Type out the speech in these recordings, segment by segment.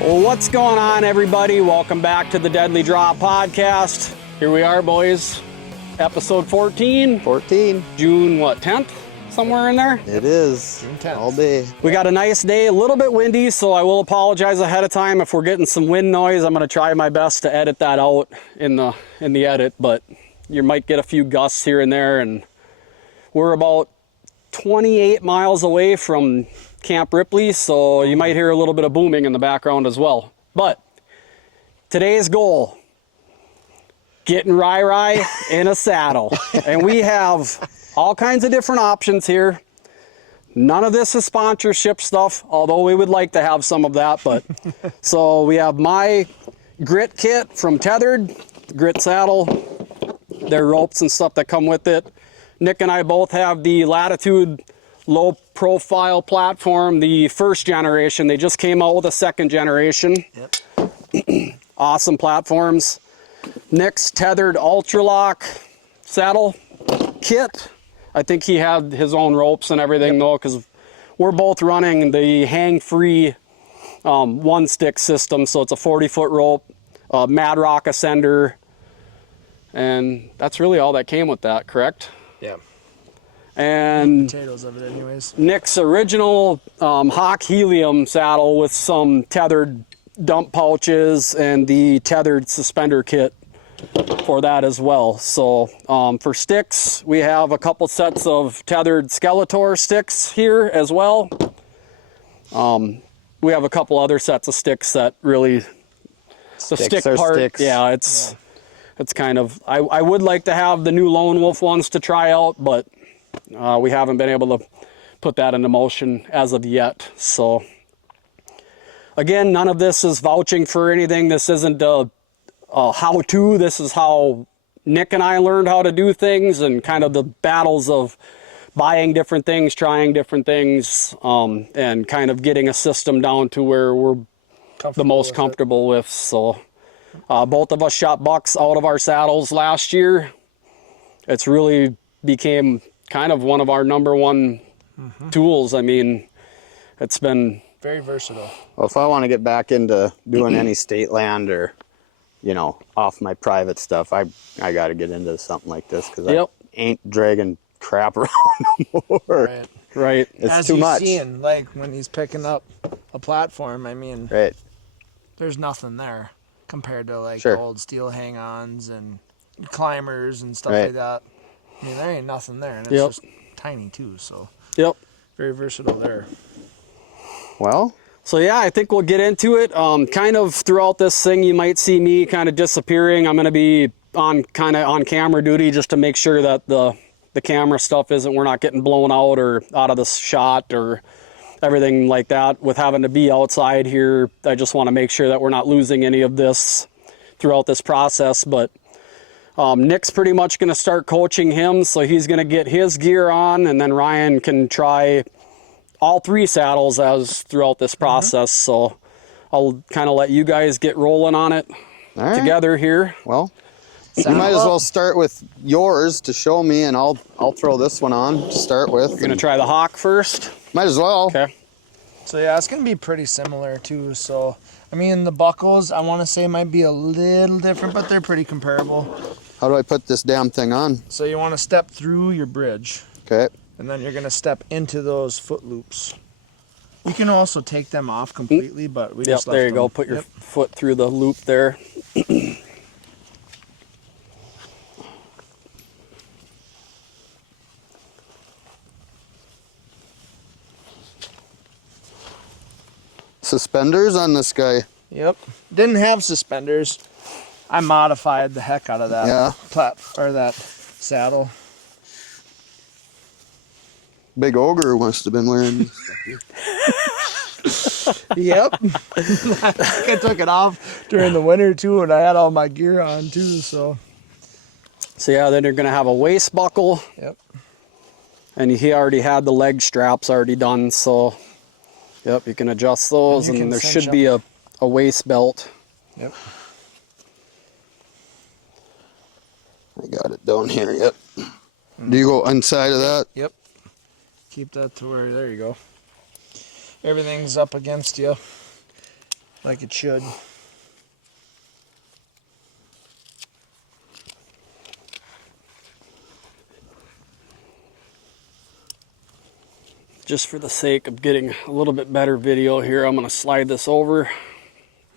Well, what's going on, everybody? Welcome back to the Deadly Drop Podcast. Here we are, boys. Episode 14. 14. June, what, 10th? Somewhere in there? It is. June 10th. All day. We got a nice day, a little bit windy, so I will apologize ahead of time if we're getting some wind noise. I'm going to try my best to edit that out in the edit, but you might get a few gusts here and there. And we're about 28 miles away from Camp Ripley, so you might hear a little bit of booming in the background as well. But today's goal, getting Rai in a saddle. And we have all kinds of different options here. None of this is sponsorship stuff, although we would like to have some of that. But so we have my grit kit from Tethered, grit saddle, their ropes and stuff that come with it. Nick and I both have the Latitude low profile platform, the first generation. They just came out with a second generation. Yep. Awesome platforms. Nick's Tethered Ultralock saddle kit. I think he had his own ropes and everything, though, because we're both running the hang-free one stick system. So it's a 40-foot rope, Mad Rock Ascender, and that's really all that came with that, correct? Yeah. And Potatoes of it anyways. Nick's original Hawk Helium saddle with some tethered dump pouches and the tethered suspender kit for that as well. So for sticks, we have a couple sets of tethered Skeletor sticks here as well. We have a couple other sets of sticks that really, the stick part, sticks. yeah, it's kind of, I would like to have the new Lone Wolf ones to try out, but we haven't been able to put that into motion as of yet. So again, none of this is vouching for anything. This isn't a how-to. This is how Nick and I learned how to do things, and kind of the battles of buying different things, trying different things, and kind of getting a system down to where we're the most comfortable with. So both of us shot bucks out of our saddles last year. It's really became kind of one of our number one tools. I mean, it's been very versatile. Well, if I want to get back into doing any state land or, you know, off my private stuff, I got to get into something like this, because I ain't dragging crap around no more. Right. It's As too you've much. seen, like when he's picking up a platform, I mean, Right. there's nothing there compared to like Sure. the old steel hang-ons and climbers and stuff Right. like that. I mean, there ain't nothing there, and it's Yep. just tiny too. So Yep. very versatile there. Well, So yeah, I think we'll get into it. Kind of throughout this thing, you might see me kind of disappearing. I'm going to be on camera duty just to make sure that the camera stuff we're not getting blown out or out of the shot or everything like that. With having to be outside here, I just want to make sure that we're not losing any of this throughout this process. But Nick's pretty much going to start coaching him, so he's going to get his gear on, and then Ryan can try all three saddles as throughout this process. So I'll kind of let you guys get rolling on it all right. together here. Well, you might as well start with yours to show me, and I'll throw this one on to start with. You're going to try the Hawk first? Might as well. Okay. So yeah, it's gonna be pretty similar too. So I mean, the buckles I want to say might be a little different, but they're pretty comparable. How do I put this damn thing on? So you want to step through your bridge, Okay. and then you're gonna step into those foot loops. You can also take them off completely, but we just left there you them. go. Put your foot through the loop there. Suspenders on this guy. Yep. Didn't have suspenders. I modified the heck out of that that saddle. Big ogre must have been wearing. Yep. I took it off during the winter too, and I had all my gear on too. So yeah, then you're going to have a waist buckle. Yep. And he already had the leg straps already done, so yep, you can adjust those, and there should be a waist belt. Yep. I got it down here, yep. Do you go inside of that? Yep. Keep that to where, there you go. Everything's up against you. like it should. Just for the sake of getting a little bit better video here, I'm going to slide this over.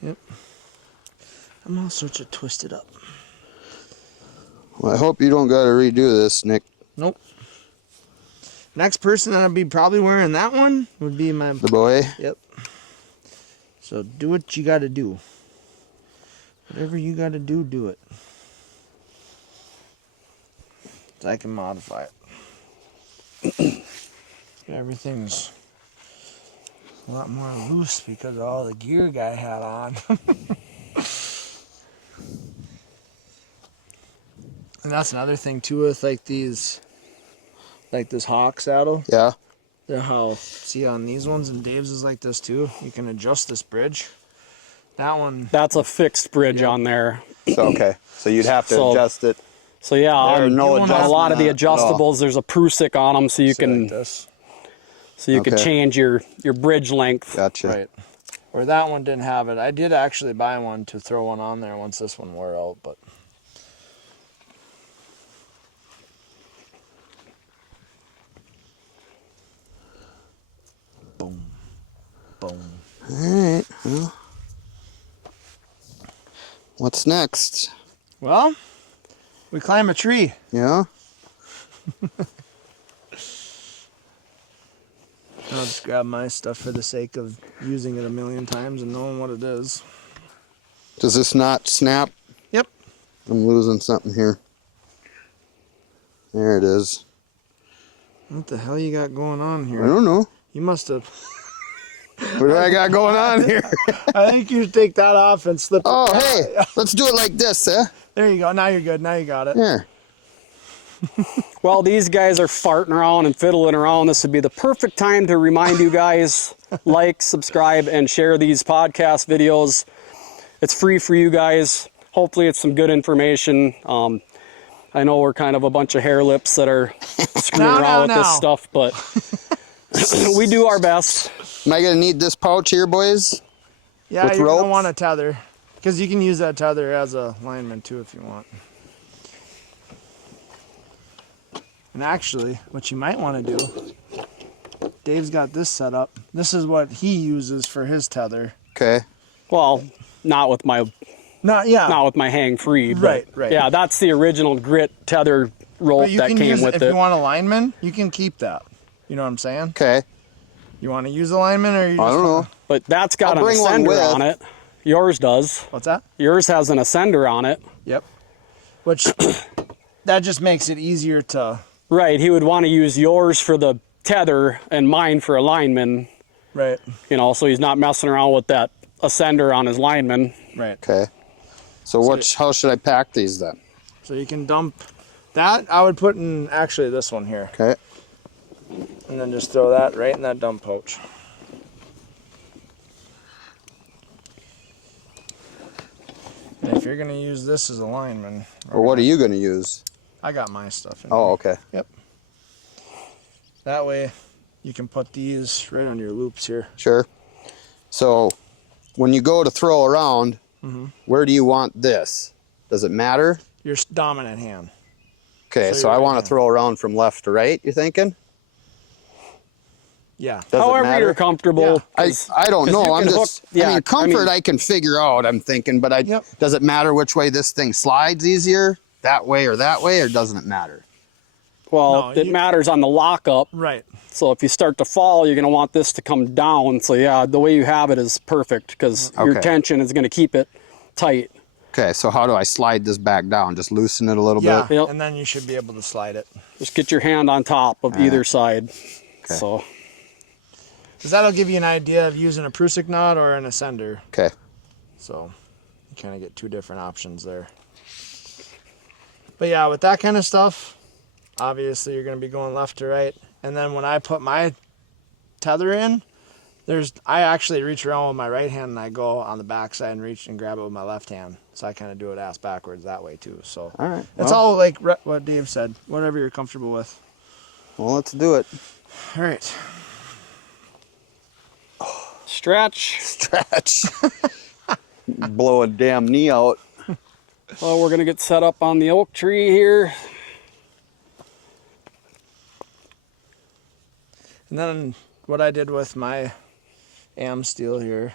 Yep. I'm all sorts of twisted up. Well, I hope you don't got to redo this, Nick. Nope. Next person that'll be probably wearing that one would be my... The boy? Yep. So do what you got to do. Whatever you got to do, do it. So I can modify it. Everything's a lot more loose because of all the gear guy had on. And that's another thing too with like these, like this Hawk saddle. Yeah. They're how, see on these ones, and Dave's is like this too. You can adjust this bridge. That one. That's a fixed bridge on there. So, okay. So you'd have to adjust it. So yeah, on no a lot of the adjustment adjustables, there's a Prusik on them, so you can like this. so you can Okay. change your bridge length. Gotcha. Right. Or that one didn't have it. I did actually buy one to throw one on there once this one wore out, but. Boom. Boom. All right. Well, what's next? Well, we climb a tree. Yeah. I'll just grab my stuff for the sake of using it a million times and knowing what it is. Does this not snap? Yep. I'm losing something here. There it is. What the hell you got going on I here? don't know. You must have. What do I got going on here? I think you should take that off and slip it. Oh, hey, let's do it like this, eh? There you go. Now you're good. Now you got it. Here. While these guys are farting around and fiddling around, this would be the perfect time to remind you guys, like, subscribe, and share these podcast videos. It's free for you guys. Hopefully it's some good information. I know we're kind of a bunch of hair lips that are screwing around with this stuff, but we do our best. Am I going to need this pouch here, boys? Yeah, With you're going to ropes? want a tether. Because you can use that tether as a lineman too if you want. And actually, what you might want to do, Dave's got this set up. This is what he uses for his tether. Okay. Well, not with my Not with my hang free, but Right. yeah, that's the original grit tether rope But you that can came use with if it. you want a lineman, you can keep that. You know what I'm saying? Okay. You want to use a lineman or you I just don't wanna- know. But that's got I'll an bring one ascender with. on it. Yours does. What's that? Yours has an ascender on it. Yep. Which that just makes it easier to. Right, he would want to use yours for the tether and mine for a lineman, Right. you know, so he's not messing around with that ascender on his lineman. Right. Okay. So how should I pack these then? So you can dump that. I would put in actually this one here, Okay. and then just throw that right in that dump pouch. And if you're gonna use this as a lineman, Or what are you going to use? I got my stuff in. Oh, okay. Yep. That way, you can put these right on your loops here. Sure. So when you go to throw around, Mm-hmm. where do you want this? Does it matter? Your dominant hand. Okay, So so you're I right want to hand. throw around from left to right, you thinking? Yeah. Does it However matter? you're comfortable. Yeah. 'cause- I don't 'cause know. you I'm can just, hook- yeah, I mean, comfort I mean- I can figure out, I'm thinking, but Yep. does it matter which way this thing slides easier? That way, or doesn't it matter? Well, No, it you- matters on the lockup. Right. So if you start to fall, you're going to want this to come down. So yeah, the way you have it is perfect because your Okay. tension is going to keep it tight. Okay, so how do I slide this back down? Just loosen it a little Yeah. bit? Yep. And then you should be able to slide it. Just get your hand on top of either side. Okay. So Because that'll give you an idea of using a Prusik knot or an ascender. Okay. So you kind of get two different options there. But yeah, with that kind of stuff, obviously you're going to be going left to right. And then when I put my tether in, I actually reach around with my right hand and I go on the back side and reach and grab it with my left hand. So I kind of do it ass backwards that way too. So All right. it's all like what Dave said, whatever you're comfortable with. Well, let's do it. All right. Stretch. Stretch. Blow a damn knee out. Well, we're gonna get set up on the oak tree here. And then what I did with my am steel here,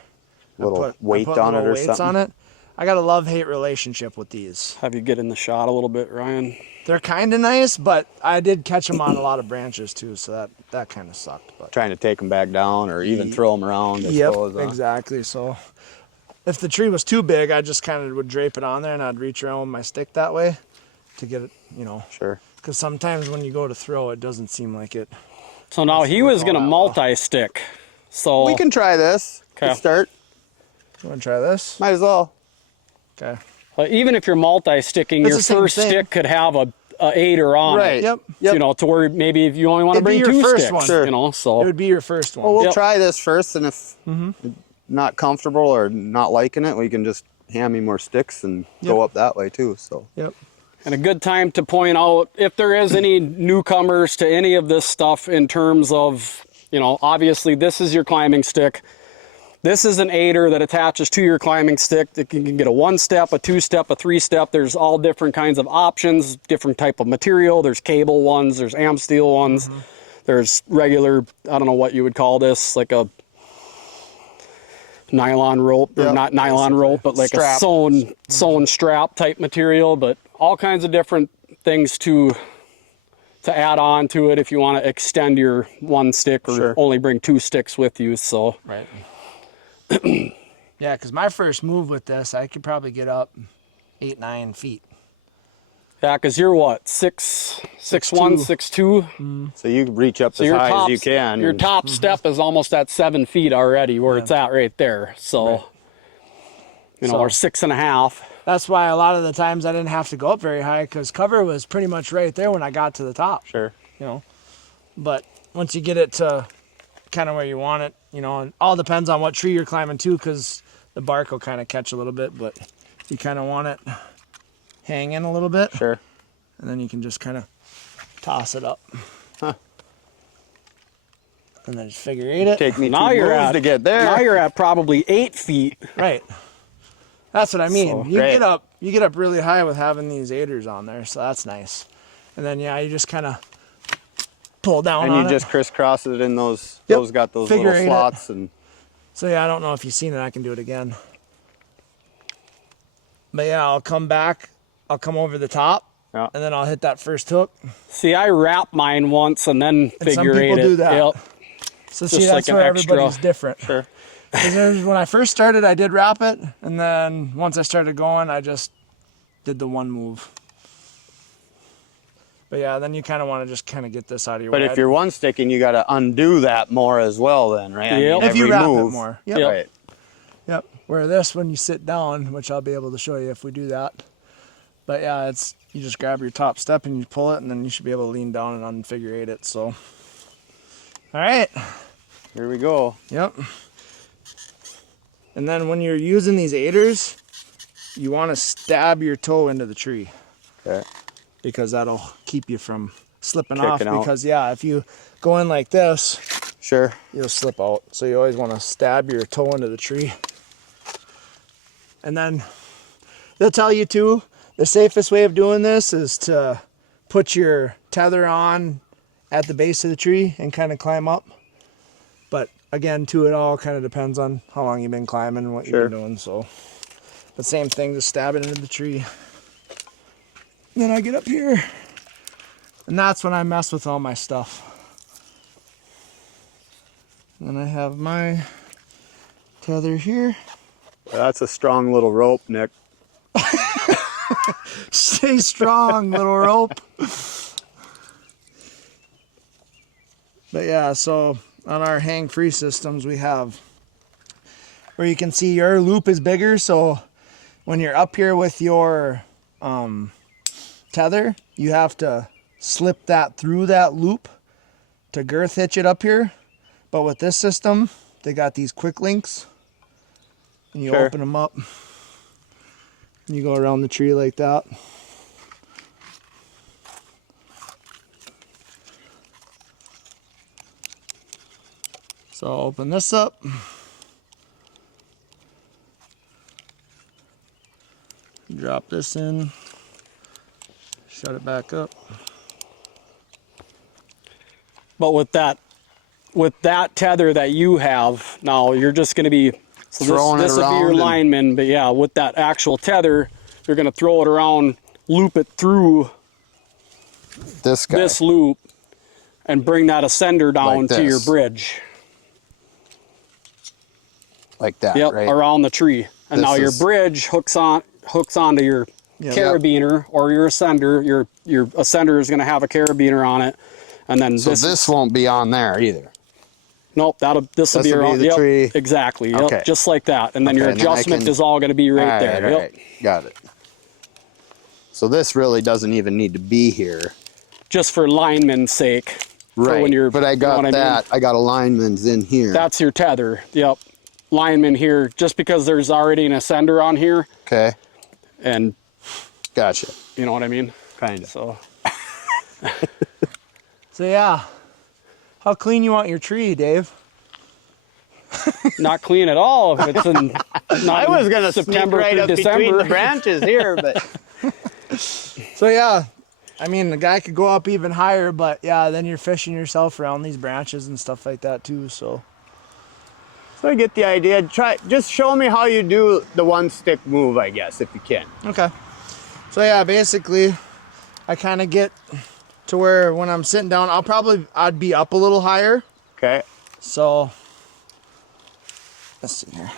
Little weight I put on it little or weights something. on it. I got a love-hate relationship with these. Have you get in the shot a little bit, Ryan? They're kind of nice, but I did catch them on a lot of branches too, so that kind of sucked. But Trying to take them back down or even throw them around, I yep, suppose. Huh? exactly. So if the tree was too big, I just kind of would drape it on there and I'd reach around with my stick that way to get it, Sure. Because sometimes when you go to throw, it doesn't seem like it. So now he was gonna multi-stick. So We can try this Okay. to start. You want to try this? Might as well. Okay. even if you're multi-sticking, It's your the same first thing. stick could have a aider on Right. it. Yep. Yep. To where maybe if you only want to It'd be bring your two first sticks, one. Sure. so It would be your first one. Well, we'll Yep. try this first, and if not comfortable or not liking it, we can just hand me more sticks and go Yep. up that way too. So Yep. And a good time to point out if there is any newcomers to any of this stuff in terms of, obviously this is your climbing stick. This is an aider that attaches to your climbing stick. That you can get a 1-step, a 2-step, a 3-step. There's all different kinds of options, different type of material. There's cable ones, there's am steel ones. There's regular, I don't know what you would call this, like a nylon rope, or Yep, not nylon rope, but like strap. a sewn strap type material, but all kinds of different things to add on to it if you want to extend your one stick or Sure. only bring 2 sticks with you. So Right. Yeah, because my first move with this, I could probably get up 8-9 feet. yeah, because you're what, 6'1", 6'2"? so you reach up So as your high top, as you can. your and- top step is almost at 7 feet already, where it's at right there. So, So- or 6.5. That's why a lot of the times I didn't have to go up very high because cover was pretty much right there when I got to the top. Sure. But once you get it to kind of where you want it, it all depends on what tree you're climbing to because the bark will kind of catch a little bit, but you kind of want it hanging a little bit. Sure. And then you can just kind of toss it up. Huh. And then just figure 8 it. Take me Now 2 you're moves at to get there. Now you're at probably 8 feet. Right. That's what I mean. So, you great. get up really high with having these aiders on there, so that's nice. And then you just kind of pull down and on you it. just crisscross it in those. Yep. Those got those Figure little 8 it. slots and. So I don't know if you've seen it. I can do it again. But I'll come back. I'll come over the top, Yeah. and then I'll hit that first hook. See, I wrap mine once and then And some figure 8 people it. do that. Yep. So Just see, like that's an where extra- everybody's different. Sure. 'Cause when I first started, I did wrap it, and then once I started going, I just did the one move. But then you kind of want to just kind of get this out of your But way. if you're one sticking, you got to undo that more as well, then, right? I mean, Yep. If you every wrap move. it more. Yep. Yep. Right. Yep. Where this, when you sit down, which I'll be able to show you if we do that. But it's you just grab your top step and you pull it, and then you should be able to lean down and unfigure 8 it. So, all right. Here we go. Yep. And then when you're using these aiders, you want to stab your toe into the tree Okay. because that'll keep you from slipping off. Kicking out. Because if you go in like this, Sure. you'll slip out. So you always want to stab your toe into the tree. And then they'll tell you too, the safest way of doing this is to put your tether on at the base of the tree and kind of climb up. But again, too, it all kind of depends on how long you've been climbing and what Sure. you've been doing. So the same thing, just stab it into the tree. Then I get up here, and that's when I mess with all my stuff. Then I have my tether here. That's a strong little rope, Nick. Stay strong, little rope. But so on our hang-free systems, we have where you can see your loop is bigger. So when you're up here with your tether, you have to slip that through that loop to girth hitch it up here. But with this system, they got these quick links, and you Sure. open them up, and you go around the tree like that. So I'll open this up, Drop this in. Shut it back up. But with that tether that you have, now you're just going to be Throwing this it would be your around lineman, but yeah, with that actual tether, you're going to throw it around, loop it through This guy. this loop, and bring that ascender down Like to your this. bridge. Like that, Yep, right? around the tree. And This now your is- bridge hooks onto your carabiner or your ascender. Your ascender is going to have a carabiner on it, and then So this won't be on there either. Nope, this will be This'll be around the yep, tree. exactly. Yep, Okay. just like that. And then Okay, your and then I adjustment can- is all going to be right All there. right, Yep. right. Got it. So this really doesn't even need to be here. Just for lineman's sake. For Right. when you're, But I got you know what that. I mean? I got a lineman's in here. That's your tether. Yep. Lineman here, just because there's already an ascender on here, okay. and Gotcha. you know what I mean? Kind of. So So yeah, how clean you want your tree, Dave? not clean at all if it's in not in September through December. branches here, but So yeah, I mean the guy could go up even higher, but yeah, then you're fishing yourself around these branches and stuff like that too. So I get the idea. Just show me how you do the one stick move, I guess, if you can. okay. So yeah, basically, I kind of get to where when I'm sitting down, I'd be up a little higher. Okay. So let's see here.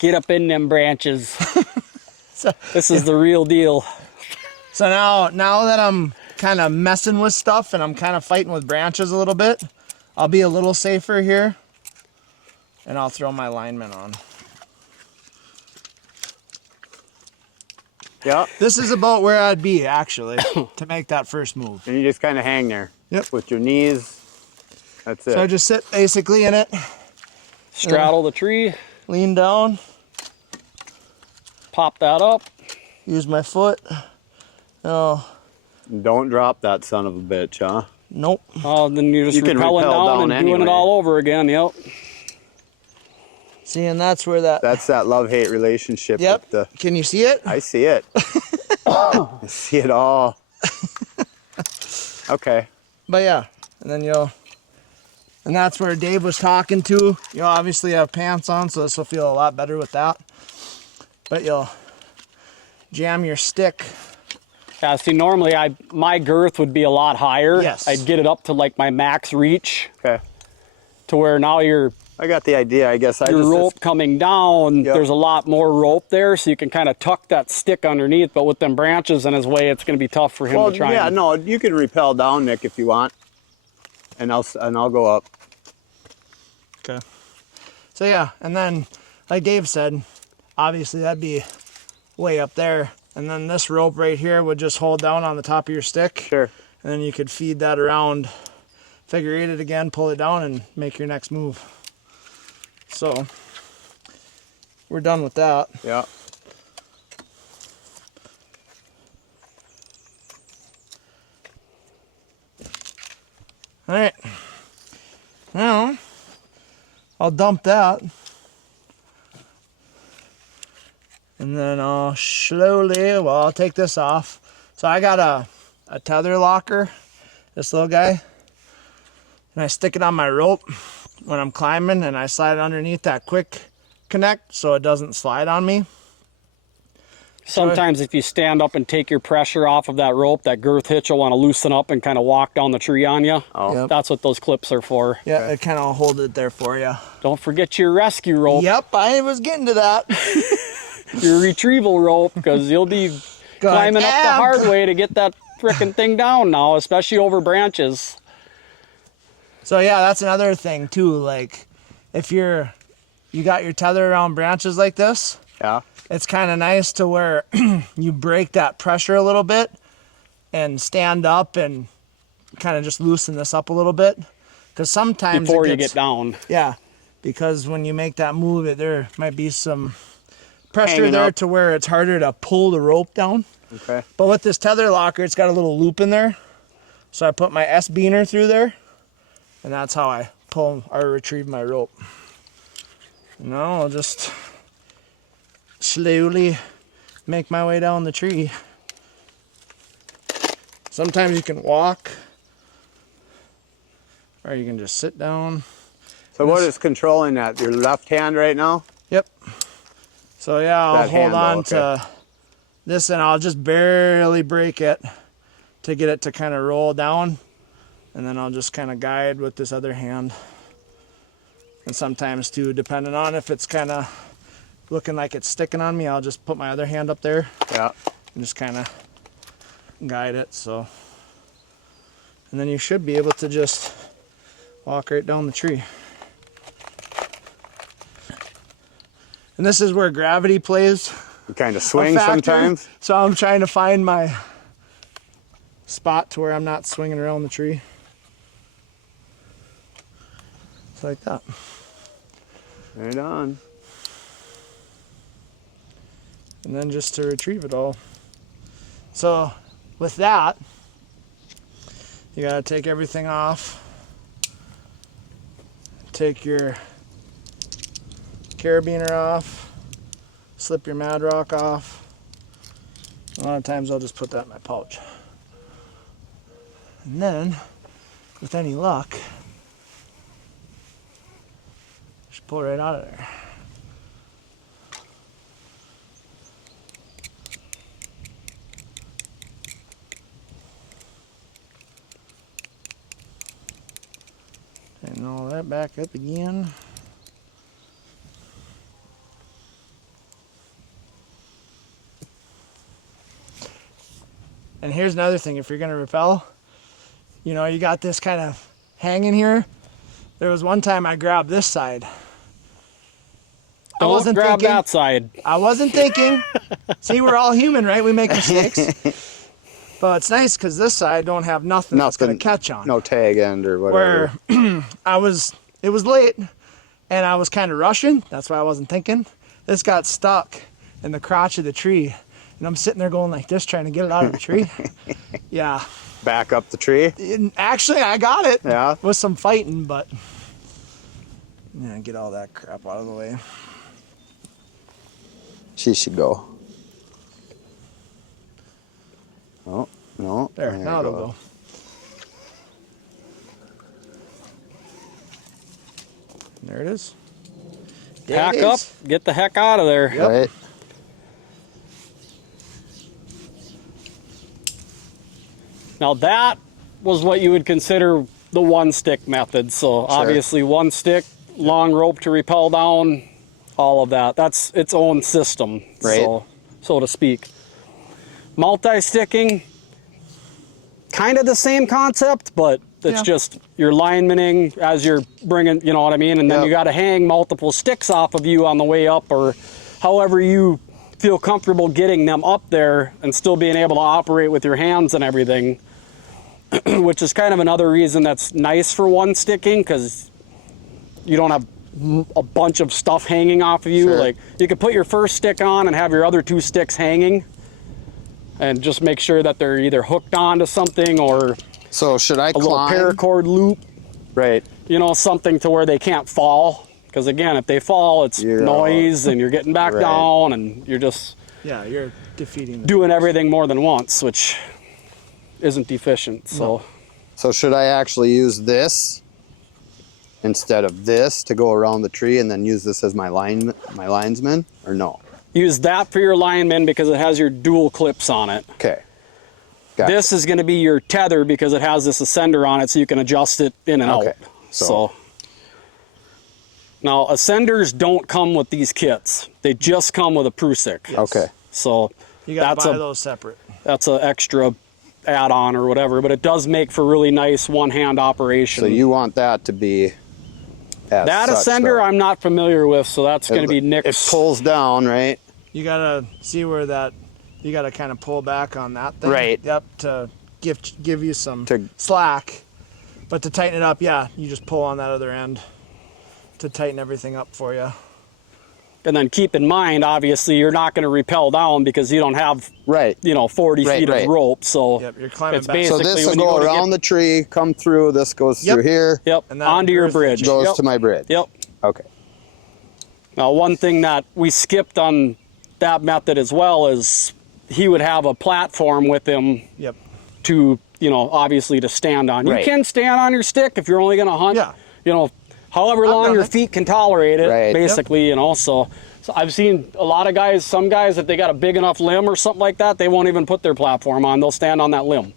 Get up in them branches. This is the real deal. So now that I'm kind of messing with stuff and I'm kind of fighting with branches a little bit, I'll be a little safer here, and I'll throw my lineman on. Yeah. This is about where I'd be actually to make that first move. And you just kind of hang there. Yep. With your knees. That's it. So I just sit basically in it, Straddle the tree, lean down, pop that up. use my foot. Oh, Don't drop that son of a bitch, huh? nope. Oh, then you're just You can rappelling rappel down down and doing it anyway. all over again. Yep. See, and that's where that. That's that love-hate relationship. Yep. With the, Can you see it? I see it. I see it all. Okay. But yeah, and then and that's where Dave was talking to. You'll obviously have pants on, so this will feel a lot better with that. But you'll jam your stick. Yeah, see, normally my girth would be a lot higher. Yes. I'd get it up to like my max reach, Okay. to where now your I got the idea, I guess. rope coming down, Yep. there's a lot more rope there, so you can kind of tuck that stick underneath. But with them branches in his way, it's going to be tough for him Well, to try. yeah, and, no, you can rappel down, Nick, if you want, and I'll go up. Okay. So yeah, and then like Dave said, obviously that'd be way up there. And then this rope right here would just hold down on the top of your stick. Sure. And then you could feed that around, figure eight it again, pull it down, and make your next move. So we're done with that. Yeah. All right. Now I'll dump that. And then I'll I'll take this off. So I got a tether locker, this little guy. And I stick it on my rope when I'm climbing, and I slide it underneath that quick connect so it doesn't slide on me. sometimes if you stand up and take your pressure off of that rope, that girth hitch will want to loosen up and kind of walk down the tree on you. Oh. Yep. That's what those clips are for. Yeah, it kind of hold it there for you. Don't forget your rescue rope, Yep, I was getting to that. your retrieval rope, because you'll be climbing up the hard way to get that frickin' thing down now, especially over branches. So yeah, that's another thing too. Like, if you got your tether around branches like this, Yeah. it's kind of nice to where you break that pressure a little bit and stand up and kind of just loosen this up a little bit. Because sometimes Before you get down. Yeah, because when you make that move, there might be some pressure Hanging there up. to where it's harder to pull the rope down. Okay. But with this tether locker, it's got a little loop in there. So I put my S-beaner through there, and that's how I pull or retrieve my rope. Now I'll just slowly make my way down the tree. Sometimes you can walk, or you can just sit down. So what is controlling that? Your left hand right now? Yep. So yeah, I'll That hold handle, on okay. to this and I'll just barely break it to get it to kind of roll down. And then I'll just kind of guide with this other hand. And sometimes too, depending on if it's kind of looking like it's sticking on me, I'll just put my other hand up there. Yeah. And just kind of guide it. So, and then you should be able to just walk right down the tree. And this is where gravity plays You kind of a swing factor. sometimes. So I'm trying to find my spot to where I'm not swinging around the tree. It's like that. Right on. And then just to retrieve it all. So with that, you gotta take everything off. Take your carabiner off. Slip your Mad Rock off. A lot of times I'll just put that in my pouch. And then, with any luck, just pull it right out of there. And all that back up again. And here's another thing, if you're gonna rappel, you know, you got this kind of hanging here. There was one time I grabbed this side. Don't grab that side. I wasn't thinking. See, we're all human, right? We make mistakes. But it's nice because this side don't have nothing that's gonna catch on. No tag end or whatever. Where it was late and I was kind of rushing. That's why I wasn't thinking. This got stuck in the crotch of the tree. And I'm sitting there going like this, trying to get it out of the tree. Yeah. Back up the tree. Actually, I got it. Yeah. With some fighting, but yeah, get all that crap out of the way. She should go. Oh, no. There, now it'll go. There it is. Pack up, get the heck out of there. Yep. Right. Now that was what you would consider the one stick method. So obviously one stick, long rope to rappel down, all of that. That's its own system, right. so to speak. Multi-sticking, kind of the same concept, but it's just you're linemaning as you're bringing, you know what I mean? And then you got to hang multiple sticks off of you on the way up, or however you feel comfortable getting them up there and still being able to operate with your hands and everything, which is kind of another reason that's nice for one sticking, because you don't have a bunch of stuff hanging off of you. Like you could put your first stick on and have your other two sticks hanging and just make sure that they're either hooked onto something or so should I little paracord loop, right? You know, something to where they can't fall. Because again, if they fall, it's noise and you're getting back down and you're just you're defeating doing everything more than once, which isn't efficient. So, so should I actually use this instead of this to go around the tree and then use this as my linesman, or no? Use that for your lineman because it has your dual clips on it. Okay. Gotcha. This is going to be your tether because it has this ascender on it, so you can adjust it in and out. So now ascenders don't come with these kits; they just come with a Prusik. Yes. Okay. So you got to buy those separate. That's an extra add-on or whatever, but it does make for really nice one-hand operation. So you want that to be as that such, ascender though. I'm not familiar with, so that's going to be Nick's. It pulls down, right? You gotta see where that. You gotta kind of pull back on that thing. Right. Yep. To give you some slack, but to tighten it up, you just pull on that other end to tighten everything up for you. And then keep in mind, obviously, you're not going to rappel down because you don't have 40 feet of rope. So you're climbing it's back. basically so this will go around the tree, come through. This goes through here. Yep. And onto your bridge. Goes to my bridge. Yep. Okay. Now, one thing that we skipped on that method as well is he would have a platform with him Yep. to, obviously to stand on. Right. You can stand on your stick if you're only going to hunt, however long done your it. feet can tolerate it, Right. basically, So I've seen a lot of guys, some guys, if they got a big enough limb or something like that, they won't even put their platform on. They'll stand on that limb,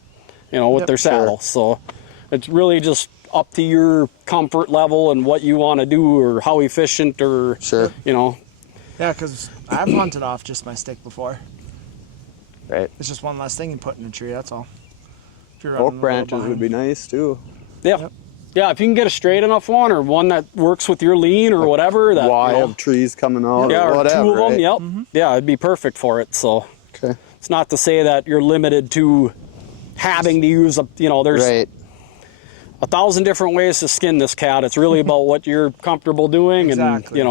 with Yep, their saddle. So it's really just up to your comfort level and what you want to do or how efficient or, Sure. Yeah, because I've hunted off just my stick before. Right. It's just one less thing you put in a tree, that's all. If you're running a Oak little branches would be behind. nice too. Yeah. Yep. Yeah, if you can get a straight enough one or one that works with your lean or whatever. That, Wild trees coming out yeah, or or whatever. two of them, right? yep. Mm-hmm. Yeah, it'd be perfect for it. So Okay. it's not to say that you're limited to having to use there's Right. 1,000 different ways to skin this cat. It's really about what you're comfortable doing. Exactly. And,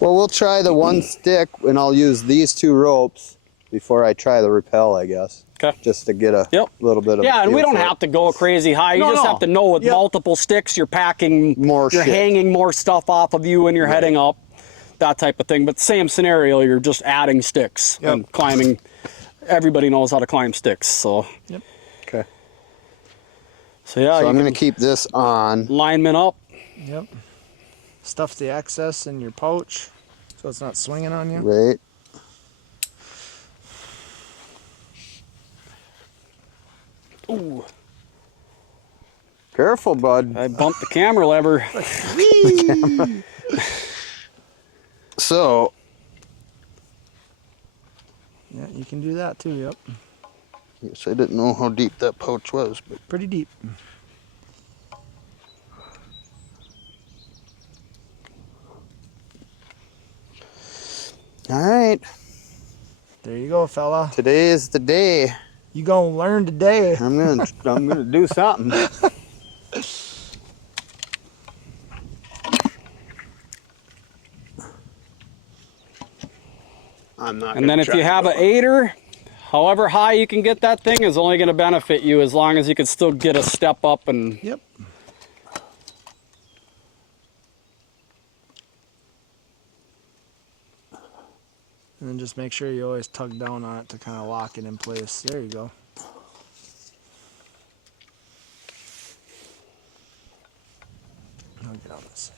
Well, we'll try the one stick, and I'll use these 2 ropes before I try the rappel, I guess. Okay. Just to get a Yep. little bit of. yeah, a and we feel don't for it. have to go crazy high. You No, just no. have to know with Yep. multiple sticks, you're packing More you're shit. hanging more stuff off of you when you're heading up, that type of thing. But same scenario, you're just adding sticks Yep. and climbing. Everybody knows how to climb sticks, so. Yep. Okay. So yeah, So you I'm can going to keep this on. lineman up. Yep. Stuff the excess in your pouch so it's not swinging on you. Right. Ooh, Careful, bud. I bumped the camera lever. So, Yeah, you can do that too, yep. yes, I didn't know how deep that pouch was, but Pretty deep. all right. There you go, fella. Today is the day. You gonna learn today. I'm gonna do something. I'm not. And then if you have an 8er, however high you can get that thing is only going to benefit you as long as you can still get a step up and Yep. And then just make sure you always tug down on it to kind of lock it in place. There you go. I'll get on this.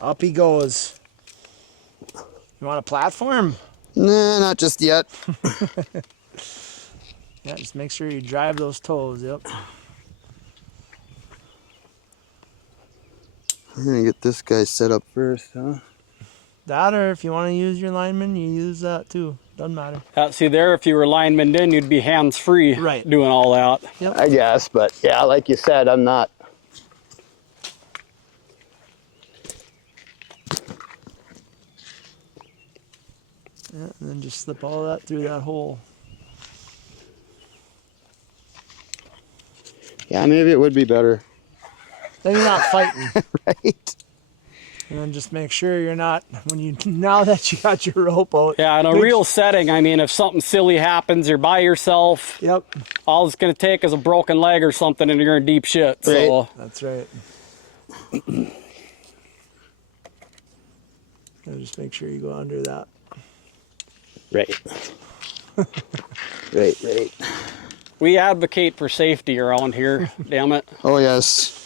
Up he goes. You want a platform? Nah, not just yet. Yeah, just make sure you drive those toes. Yep. We're gonna get this guy set up first, huh? That, or if you want to use your lineman, you use that too. Doesn't matter. see there, if you were lineman in, you'd be hands-free Right. doing all that. Yep. I guess, but yeah, like you said, I'm not. Yeah, and then just slip all that through that hole. Yeah, maybe it would be better. Then you're not fighting. Right. And then just make sure you're not, now that you got your rope out. Yeah, in a make real setting, I mean, if something silly happens, you're by yourself, Yep, all it's going to take is a broken leg or something and you're in deep shit. So, Right. that's right. And just make sure you go under that. Right. Right. we advocate for safety around here, damn it. Oh, yes.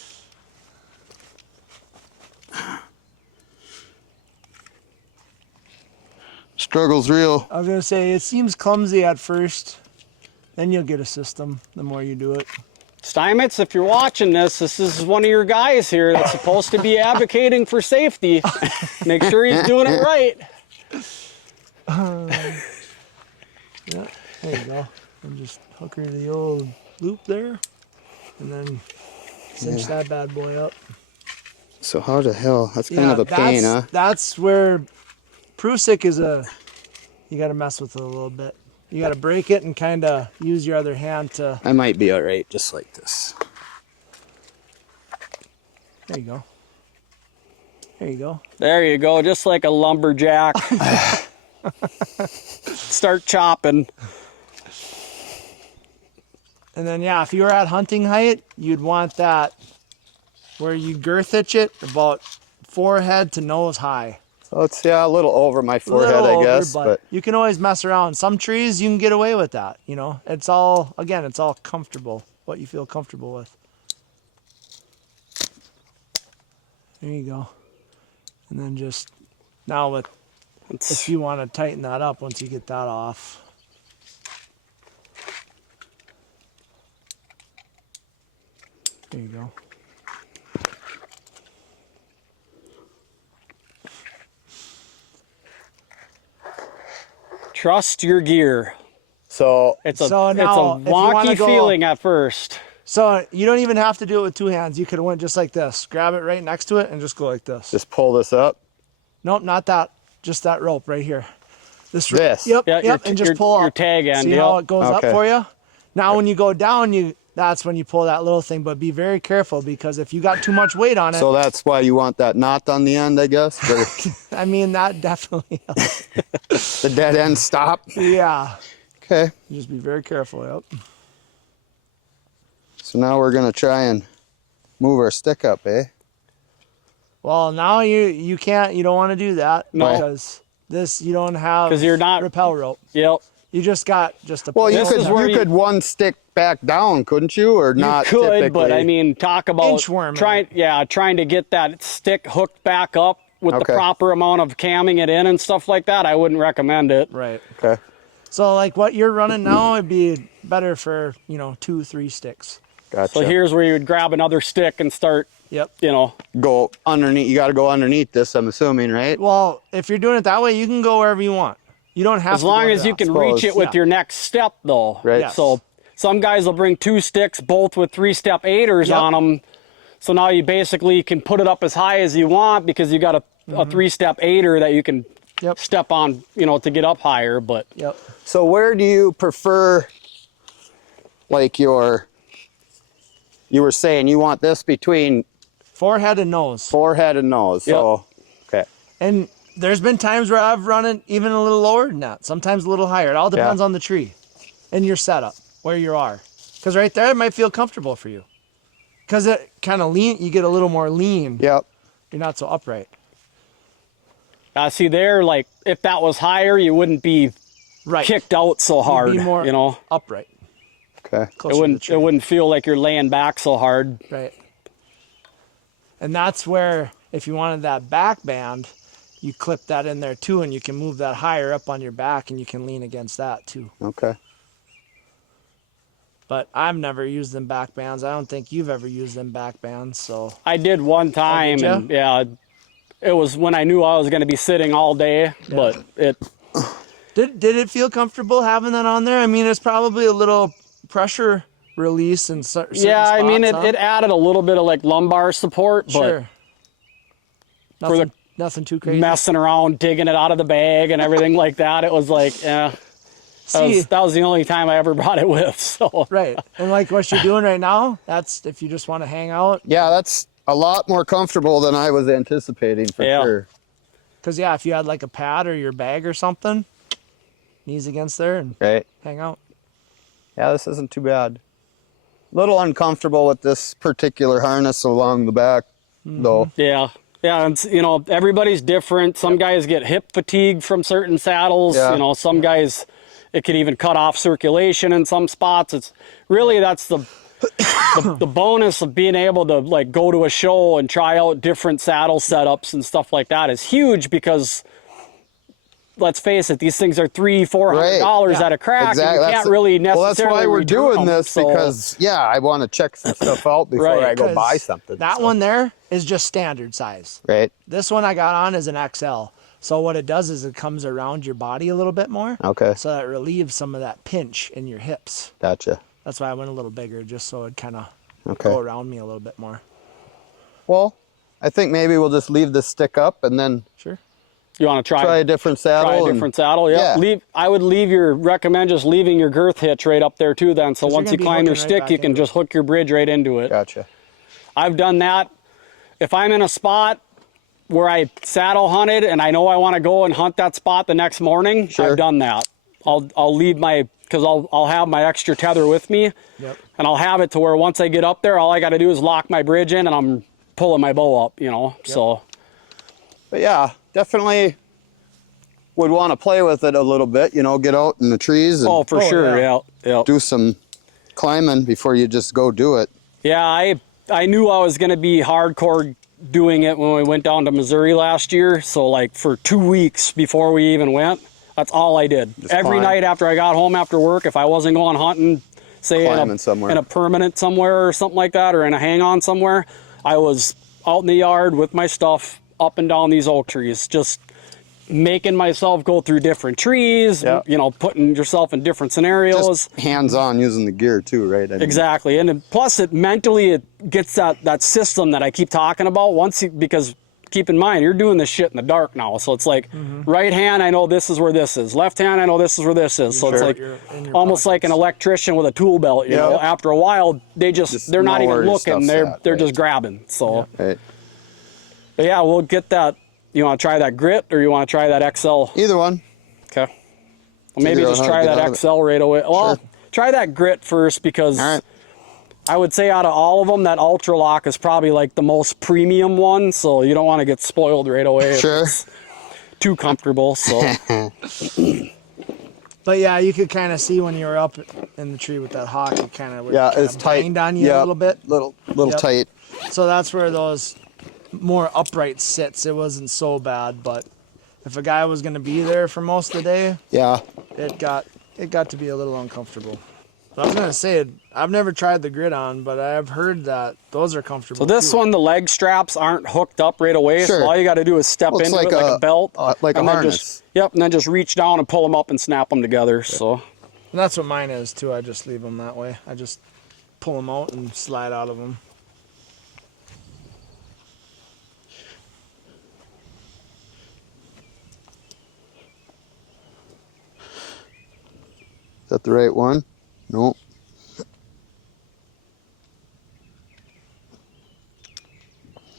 Struggle's real. I was going to say, it seems clumsy at first. Then you'll get a system the more you do it. Steinmetz, if you're watching this is one of your guys here that's supposed to be advocating for safety. Make sure he's doing it right. Yeah, there you go. And just hook her to the old loop there. And then cinch that bad boy up. So how the hell? That's kind of a pain, huh? That's where Prusik is you got to mess with it a little bit. You got to break it and kind of use your other hand to. I might be all right, just like this. There you go. There you go. There you go, just like a lumberjack. Start chopping. And then, yeah, if you were at hunting height, you'd want that where you girth hitch it about forehead to nose high. So it's, yeah, a little over my forehead, Little I guess. over, but you can always mess around. Some trees you can get away with that. You know, it's all comfortable. What you feel comfortable with. There you go. And then just now with if you want to tighten that up once you get that off. There you go. Trust your gear. So It's a So now, it's if a you wanna wonky go- feeling at first. So you don't even have to do it with two hands. You could have went just like this. Grab it right next to it and just go like this. just pull this up. Nope, not that. Just that rope right here. This. This? Yep. Yeah, Yep. And just pull up. your tag end. See Yep. how it goes Okay. up for you? Now when you go down, that's when you pull that little thing. But be very careful because if you got too much weight on it, So that's why you want that knot on the end, I guess. I mean that definitely helps. The dead end stop. Yeah. Okay. Just be very careful. Yep. So now we're gonna try and move our stick up, eh? Well, now you can't. You don't want to do that No. because this you don't have 'Cause you're not- rappel rope. Yep. You just got just a. Well, you This could is where you you- could one stick back down, couldn't you? Or not You could, typically? but I mean, talk about Inchworm it. trying to get that stick hooked back up with Okay. the proper amount of camming it in and stuff like that. I wouldn't recommend it. Right. Okay. So like what you're running now, it'd be better for 2-3 sticks. Gotcha. So here's where you would grab another stick and start, Yep. Go underneath. You got to go underneath this, I'm assuming, right? Well, if you're doing it that way, you can go wherever you want. You don't have as to. long go as to you that. can reach suppose, it with yeah. your next step, though. Right. Yes. So some guys will bring 2 sticks, both with 3-step aiders Yep. on them. So now you basically can put it up as high as you want because you got a 3-step aider that you can Yep. step on, to get up higher. But Yep. So where do you prefer, like you were saying you want this between Forehead and nose. forehead and nose. So, okay. And there's been times where I've run it even a little lower than that. Sometimes a little higher. It all depends on the tree and your setup, where you are. Because right there, it might feel comfortable for you. Because it kind of lean, you get a little more lean. Yep. You're not so upright. see there, like if that was higher, you wouldn't be Right. kicked out so hard. Be more upright. Okay. Closer to the tree. It wouldn't feel like you're laying back so hard. Right. And that's where, if you wanted that back band, you clip that in there too, and you can move that higher up on your back, and you can lean against that too. Okay. But I've never used them back bands. I don't think you've ever used them back bands, so. I did one time, ya? and yeah, it was when I knew I was going to be sitting all day. But it, Did it feel comfortable having that on there? I mean, it's probably a little pressure release in certain yeah, I mean, spots, it added a little bit of like lumbar support, but Sure. for the Nothing too crazy. messing around, digging it out of the bag and everything like that, it was like, yeah. See, That was the only time I ever brought it with. So right. And like what you're doing right now, that's if you just want to hang out. Yeah, that's a lot more comfortable than I was anticipating for Yeah. sure. Because, yeah, if you had like a pad or your bag or something, knees against there and Right. hang out. Yeah, this isn't too bad. Little uncomfortable with this particular harness along the back, though. yeah. Yeah, and everybody's different. Some guys get hip fatigue from certain saddles. Yeah. Some guys, it could even cut off circulation in some spots. It's really, that's the bonus of being able to like go to a show and try out different saddle setups and stuff like that is huge because let's face it, these things are $300-$400 at a crack. Exactly. And you can't really necessarily Well, that's why we're return doing them, this so- because, yeah, I want to check some stuff out before Right. I go 'Cause buy something. That so. one there is just standard size. Right. This one I got on is an XL. So what it does is it comes around your body a little bit more. Okay. So that relieves some of that pinch in your hips. Gotcha. That's why I went a little bigger, just so it kind of Okay. go around me a little bit more. Well, I think maybe we'll just leave this stick up and then Sure. You want to try a different saddle. Try a and- different saddle, yeah. Yeah. I would recommend just leaving your girth hitch right up there too then. So 'Cause once you're you gonna be climb your hooking right stick, back you can into just hook your bridge right into it. Gotcha. I've done that. If I'm in a spot where I saddle hunted and I know I want to go and hunt that spot the next morning, Sure. I've done that. I'll leave because I'll have my extra tether with me. Yep. And I'll have it to where once I get up there, all I got to do is lock my bridge in and I'm pulling my bow up, you know. Yep. So, But yeah, definitely would want to play with it a little bit, you know, get out in the trees and for sure, yeah. yeah. do some climbing before you just go do it. Yeah, I knew I was going to be hardcore doing it when we went down to Missouri last year. So like for 2 weeks before we even went, that's all I did. Just Every climb. night after I got home after work, if I wasn't going hunting, say Climbing somewhere. in a permanent somewhere or something like that, or in a hang-on somewhere, I was out in the yard with my stuff up and down these oak trees, just making myself go through different trees, Yeah. you know, putting yourself in different scenarios. Just hands-on using the gear too, right? I mean, Exactly, and then plus it mentally it gets that system that I keep talking about. Because keep in mind you're doing this shit in the dark now, so it's like right hand I know this is where this is, left hand I know this is where this is. So it's like almost like an electrician with a tool belt. You know, after a while they're not even looking, they're just grabbing. So right. but yeah, we'll get that. You want to try that grit or you want to try that XL? Either one. Okay. Well, maybe Either just one, try get out that of it. XL right away. Well, Sure. try that grit first because All right. I would say out of all of them, that Ultra Lock is probably like the most premium one. So you don't want to get spoiled right away. Sure. If it's too comfortable. So But yeah, you could kind of see when you were up in the tree with that hawk, it kind of It's tight. bind on you a little bit. Little Yep. tight. So that's where those more upright sits. It wasn't so bad, but if a guy was going to be there for most of the day, Yeah. it got to be a little uncomfortable. But I was going to say, I've never tried the grit on, but I've heard that those are comfortable. so this too. one, the leg straps aren't hooked up right away. Sure. So all you got to do is step Well, it's into like it like a belt. like a and then harness. and then just reach down and pull them up and snap them together. So And that's what mine is too. I just leave them that way. I just pull them out and slide out of them. Is that the right one? Nope.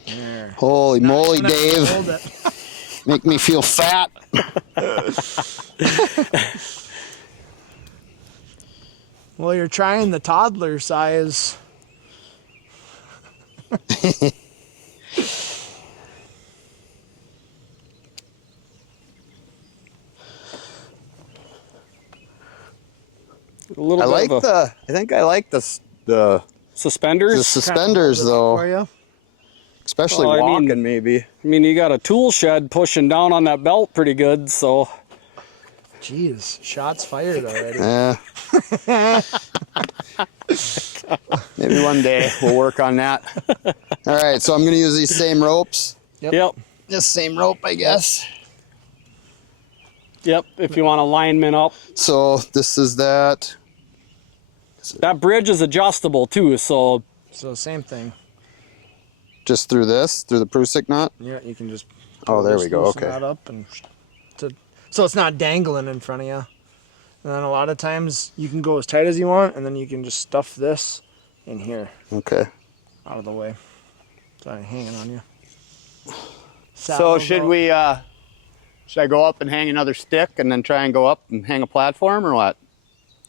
There. Holy moly, Now you Dave. hold it. Make me feel fat. Well, you're trying the toddler size. a little I bit like of a I think I like the suspenders. suspenders Kinda hold it for though, you. especially Well, I mean- walking maybe. I mean, you got a tool shed pushing down on that belt pretty good. So Jeez, shots fired already. Yeah. Maybe one day we'll work on that. All right, so I'm going to use these same ropes. yep. This same rope, I guess. Yep, if you want alignment up. So this is that. That bridge is adjustable too, so So same thing. Just through the Prusik knot. Yeah, you can just. Oh, there we go. loosen Okay. that up and so it's not dangling in front of you. And then a lot of times you can go as tight as you want, and then you can just stuff this in here Okay. out of the way. It's not hanging on you. So should I go up and hang another stick and then try and go up and hang a platform or what?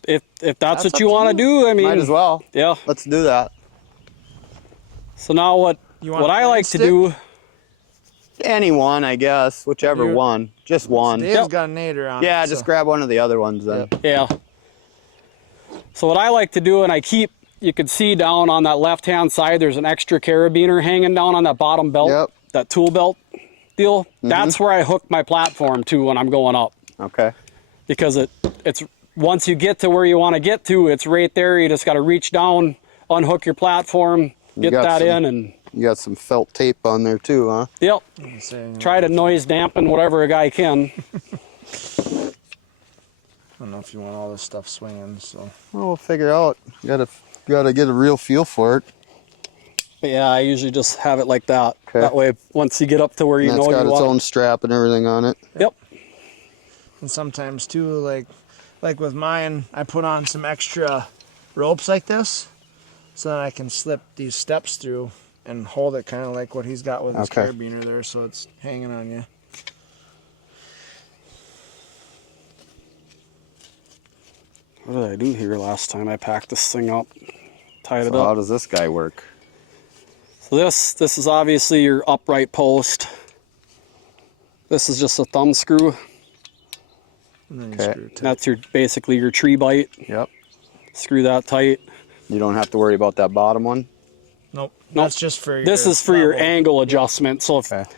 if that's That's what up you to want to you. do, I mean, Might as well. Yeah. Let's do that. So now what You want what a I plain like stick? to do, Any one, I guess. Whichever You're- one. Just one. Dave's Yep. got a nader on Yeah, it. just so- grab one of the other ones then. Yep. yeah. So what I like to do, and you can see down on that left-hand side, there's an extra carabiner hanging down on that bottom belt, Yep. that tool belt deal. That's where I hook my platform to when I'm going up. Okay. Because it's once you get to where you want to get to, it's right there. You just got to reach down, unhook your platform, get got that some- in, and You got some felt tape on there too, huh? yep. Saying, Try to noise dampen whatever a guy can. I don't know if you want all this stuff swinging, so. Well, we'll figure out. You gotta get a real feel for it. But yeah, I usually just have it like that. Okay. That way, once you get up to where you And know it's got you its want. own strap and everything on it. Yep. And sometimes too, like with mine, I put on some extra ropes like this, so that I can slip these steps through and hold it kind of like what he's got with his Okay. carabiner there, so it's hanging on you. What did I do here last time? I packed this thing up, tied it So how up. does this guy work? So this is obviously your upright post. This is just a thumb screw. And then you Okay. screw it tight. That's basically your tree bite. Yep. Screw that tight. You don't have to worry about that bottom one. Nope. That's just for your This is for your level. angle adjustment. So if, Okay.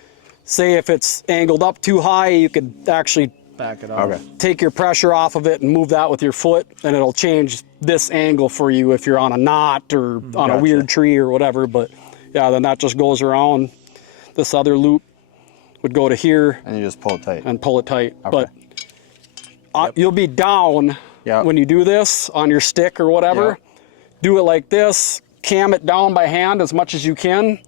say if it's angled up too high, you could actually Back it up. Okay. take your pressure off of it and move that with your foot, and it'll change this angle for you if you're on a knot or on a Gotcha. weird tree or whatever. But yeah, then that just goes around. This other loop would go to here And you just pull it tight. and pull it tight. Okay. But you'll be down Yep. when you do this on your stick or whatever. Yep. Do it like this, cam it down by hand as much as you can,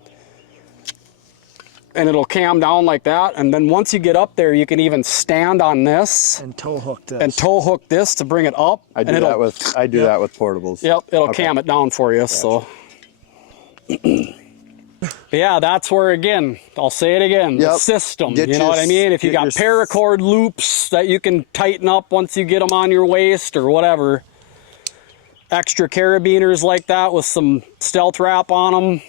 and it'll cam down like that. And then once you get up there, you can even stand on this And toe hook this. and toe hook this to bring it up. I do and that with that with portables. Yep, it'll Okay. cam it down for you. So but yeah, that's where, again, I'll say it again, the Yep. system. Get You know your- what I mean? If you get got your- paracord loops that you can tighten up once you get them on your waist or whatever, extra carabiners like that with some stealth wrap on them.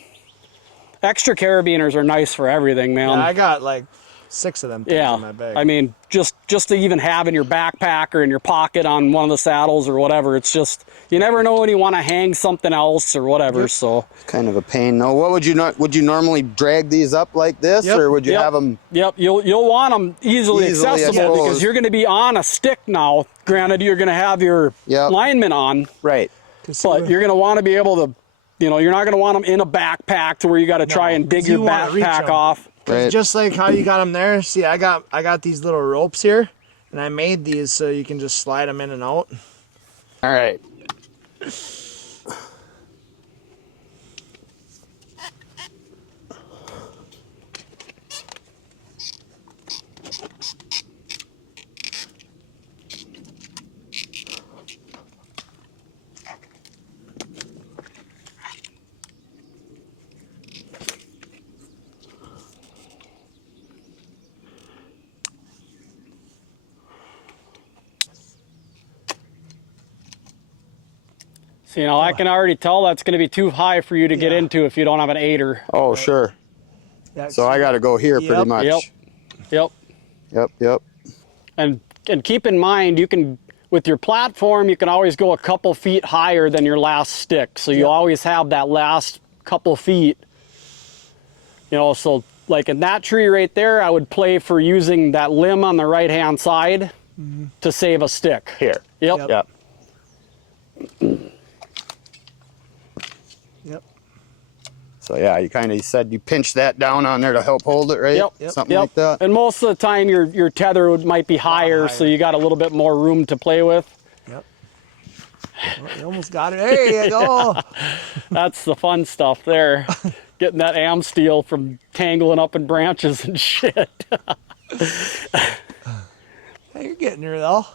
Extra carabiners are nice for everything, man. Yeah, I got like 6 of them things Yeah, in my bag. I mean, just to even have in your backpack or in your pocket on one of the saddles or whatever, it's just, you never know when you want to hang something else or whatever. Yep. So Kind of a pain. No, what would you normally drag these up like this, Yep. or would you Yep. have them? Yep, you'll want them easily accessible exposed. because you're going to be on a stick now. Granted, you're going to have your Yep. lineman on, Right. but you're going to want to be able to, you're not going to want them in a backpack to where you got to try and dig 'cause your you wanna reach backpack 'em. off. Right. Just like how you got them there. See, I got these little ropes here, and I made these so you can just slide them in and out. All right. So, I can already tell that's going to be too high for you to get into if you don't have an 8-er. Oh, sure. Yeah, So I got to go here pretty Yep. much. Yep. Yep. And keep in mind, you can, with your platform, you can always go a couple feet higher than your last stick. So you Yep. always have that last couple feet. So like in that tree right there, I would play for using that limb on the right-hand side to save a stick. Here. Yep. Yep. Yep. Yep. So yeah, you said you pinch that down on there to help hold it, right? Yep. Something like that. And most of the time, your tether might be higher, so higher. you got a little bit more room to play with. Yep. Well, you almost got it. There you go. That's the fun stuff there. Getting that am steel from tangling up in branches and shit. Hey, you're getting there though.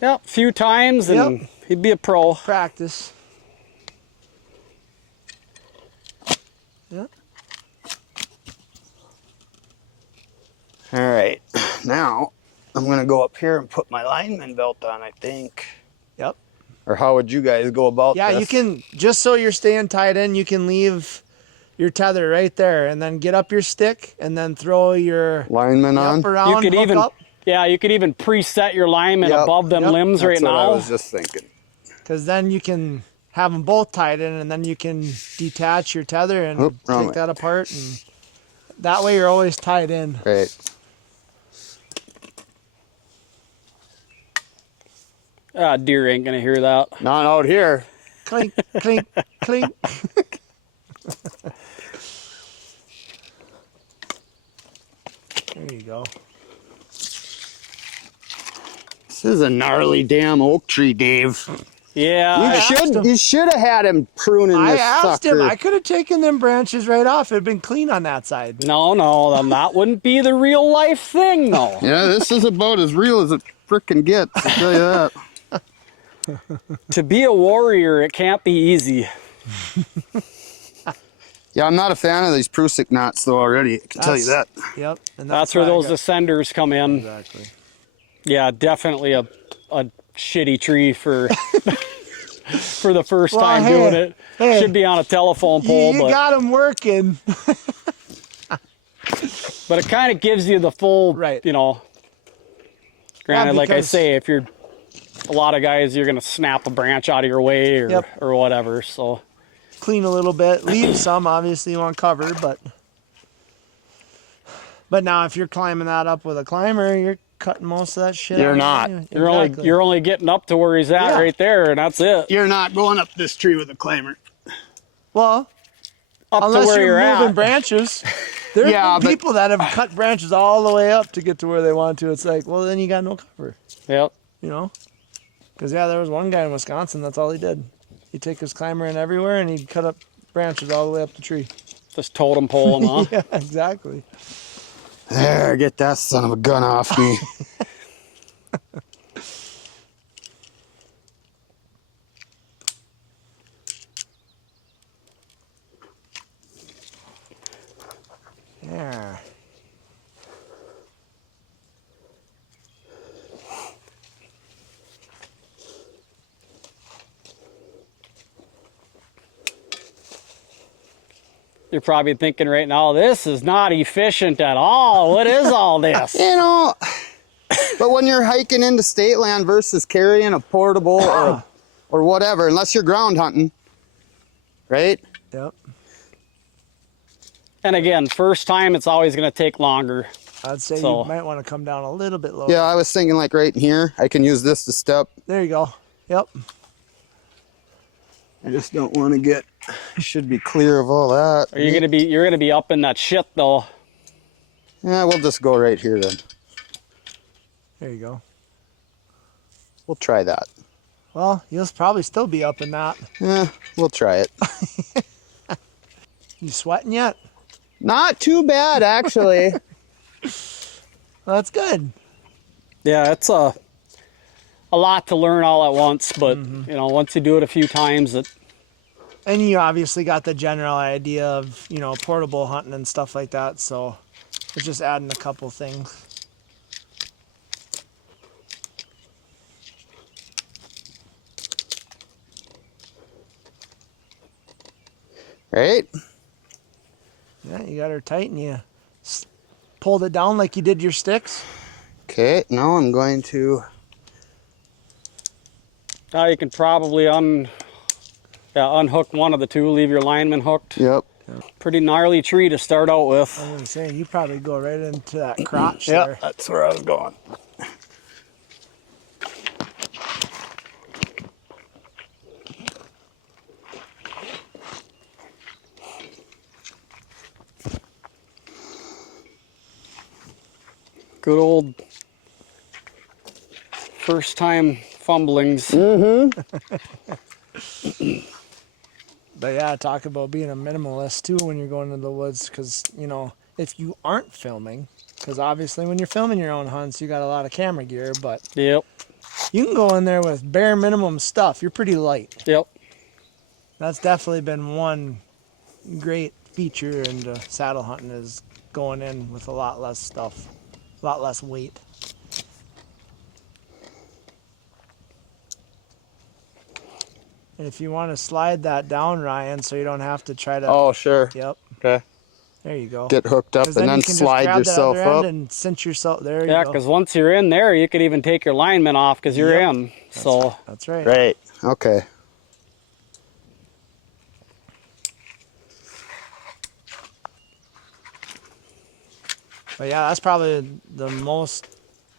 Yep, a few times and Yep. he'd be a pro. Practice. Yep. All right. Now I'm gonna go up here and put my lineman belt on, I think. Yep. Or how would you guys go about Yeah, this? you can, just so you're staying tied in, you can leave your tether right there and then get up your stick and then throw your lineman on. up around, You could hook even, up, you could even preset your lineman Yep. above them Yep. limbs That's right what I now. was just thinking. because then you can have them both tied in and then you can detach your tether and Oop, wrong take way. that apart. And that way you're always tied in. Right. Deer ain't gonna hear that. Not out here. Clink, clink, clink. There you go. This is a gnarly damn oak tree, Dave. Yeah, You should have had him pruning I this asked sucker. him. I could have taken them branches right off. It'd been clean on that side. no, then that wouldn't be the real life thing though. Yeah, this is about as real as it frickin' gets, I'll tell you that. To be a warrior, it can't be easy. Yeah, I'm not a fan of these Prusik knots though already, I can tell you that. Yep. And That's where why I those got- ascenders come in. Exactly. Yeah, definitely a shitty tree for for the first Well, time hey, doing it. hey. Should be on a telephone pole, You but got them working. it kind of gives you the full, Right. you know. Granted, like I because- say, if you're a lot of guys, you're gonna snap a branch out of your way or Yep. or whatever. So Clean a little bit. Leave some, obviously, you want cover, but now if you're climbing that up with a climber, you're cutting most of that shit You're out. not. Anyway. you're Exactly. you're only getting up to where he's at Yeah. right there, and that's it. You're not going up this tree with a climber. Well, Up to unless where you're you're moving at. branches. There's Yeah, been but- people that have cut branches all the way up to get to where they want to. It's like, well, then you got no cover, Yep. you know? Because, yeah, there was one guy in Wisconsin, that's all he did. He'd take his climber in everywhere, and he'd cut up branches all the way up the tree. Just totem pole them, huh? Yeah, exactly. There, get that son of a gun off me. Yeah. You're probably thinking right now, this is not efficient at all. What is all this? You know, but when you're hiking into state land versus carrying a portable or whatever, unless you're ground hunting, right? Yep. And again, first time, it's always going to take longer. I'd say So- you might want to come down a little bit lower. Yeah, I was thinking like right in here, I can use this to step. There you go. Yep. I just don't want to get, should be clear of all that. Are you going to be, you're going to be up in that shit though. Yeah, we'll just go right here then. There you go. We'll try that. Well, you'll probably still be up in that. Yeah, we'll try it. You sweating yet? Not too bad, actually. Well, that's good. Yeah, it's a lot to learn all at once, but you know, once you do it a few times, And you obviously got the general idea of, you know, portable hunting and stuff like that, so it's just adding a couple things. Right? Yeah, you got her tight and you pulled it down like you did your sticks. Okay, now I'm going to, now you can probably unhook one of the two, leave your lineman hooked. yep. Pretty gnarly tree to start out with. I was saying, you probably go right into that crotch Yeah, there. that's where I was going. Good old first time fumblings. But yeah, talk about being a minimalist too when you're going into the woods, because, you know, if you aren't filming, because obviously when you're filming your own hunts, you got a lot of camera gear, but Yep, you can go in there with bare minimum stuff. You're pretty light. yep. That's definitely been one great feature into saddle hunting, is going in with a lot less stuff, a lot less weight. And if you want to slide that down, Ryan, so you don't have to try to. Oh, sure. Yep. Okay. There you go. Get hooked up 'Cause and then you can just slide grab that yourself other end up. and cinch yourself. There you Yeah, go. because once you're in there, you could even take your lineman off because you're Yep. in. So That's right. Right. Okay. But yeah, that's probably the most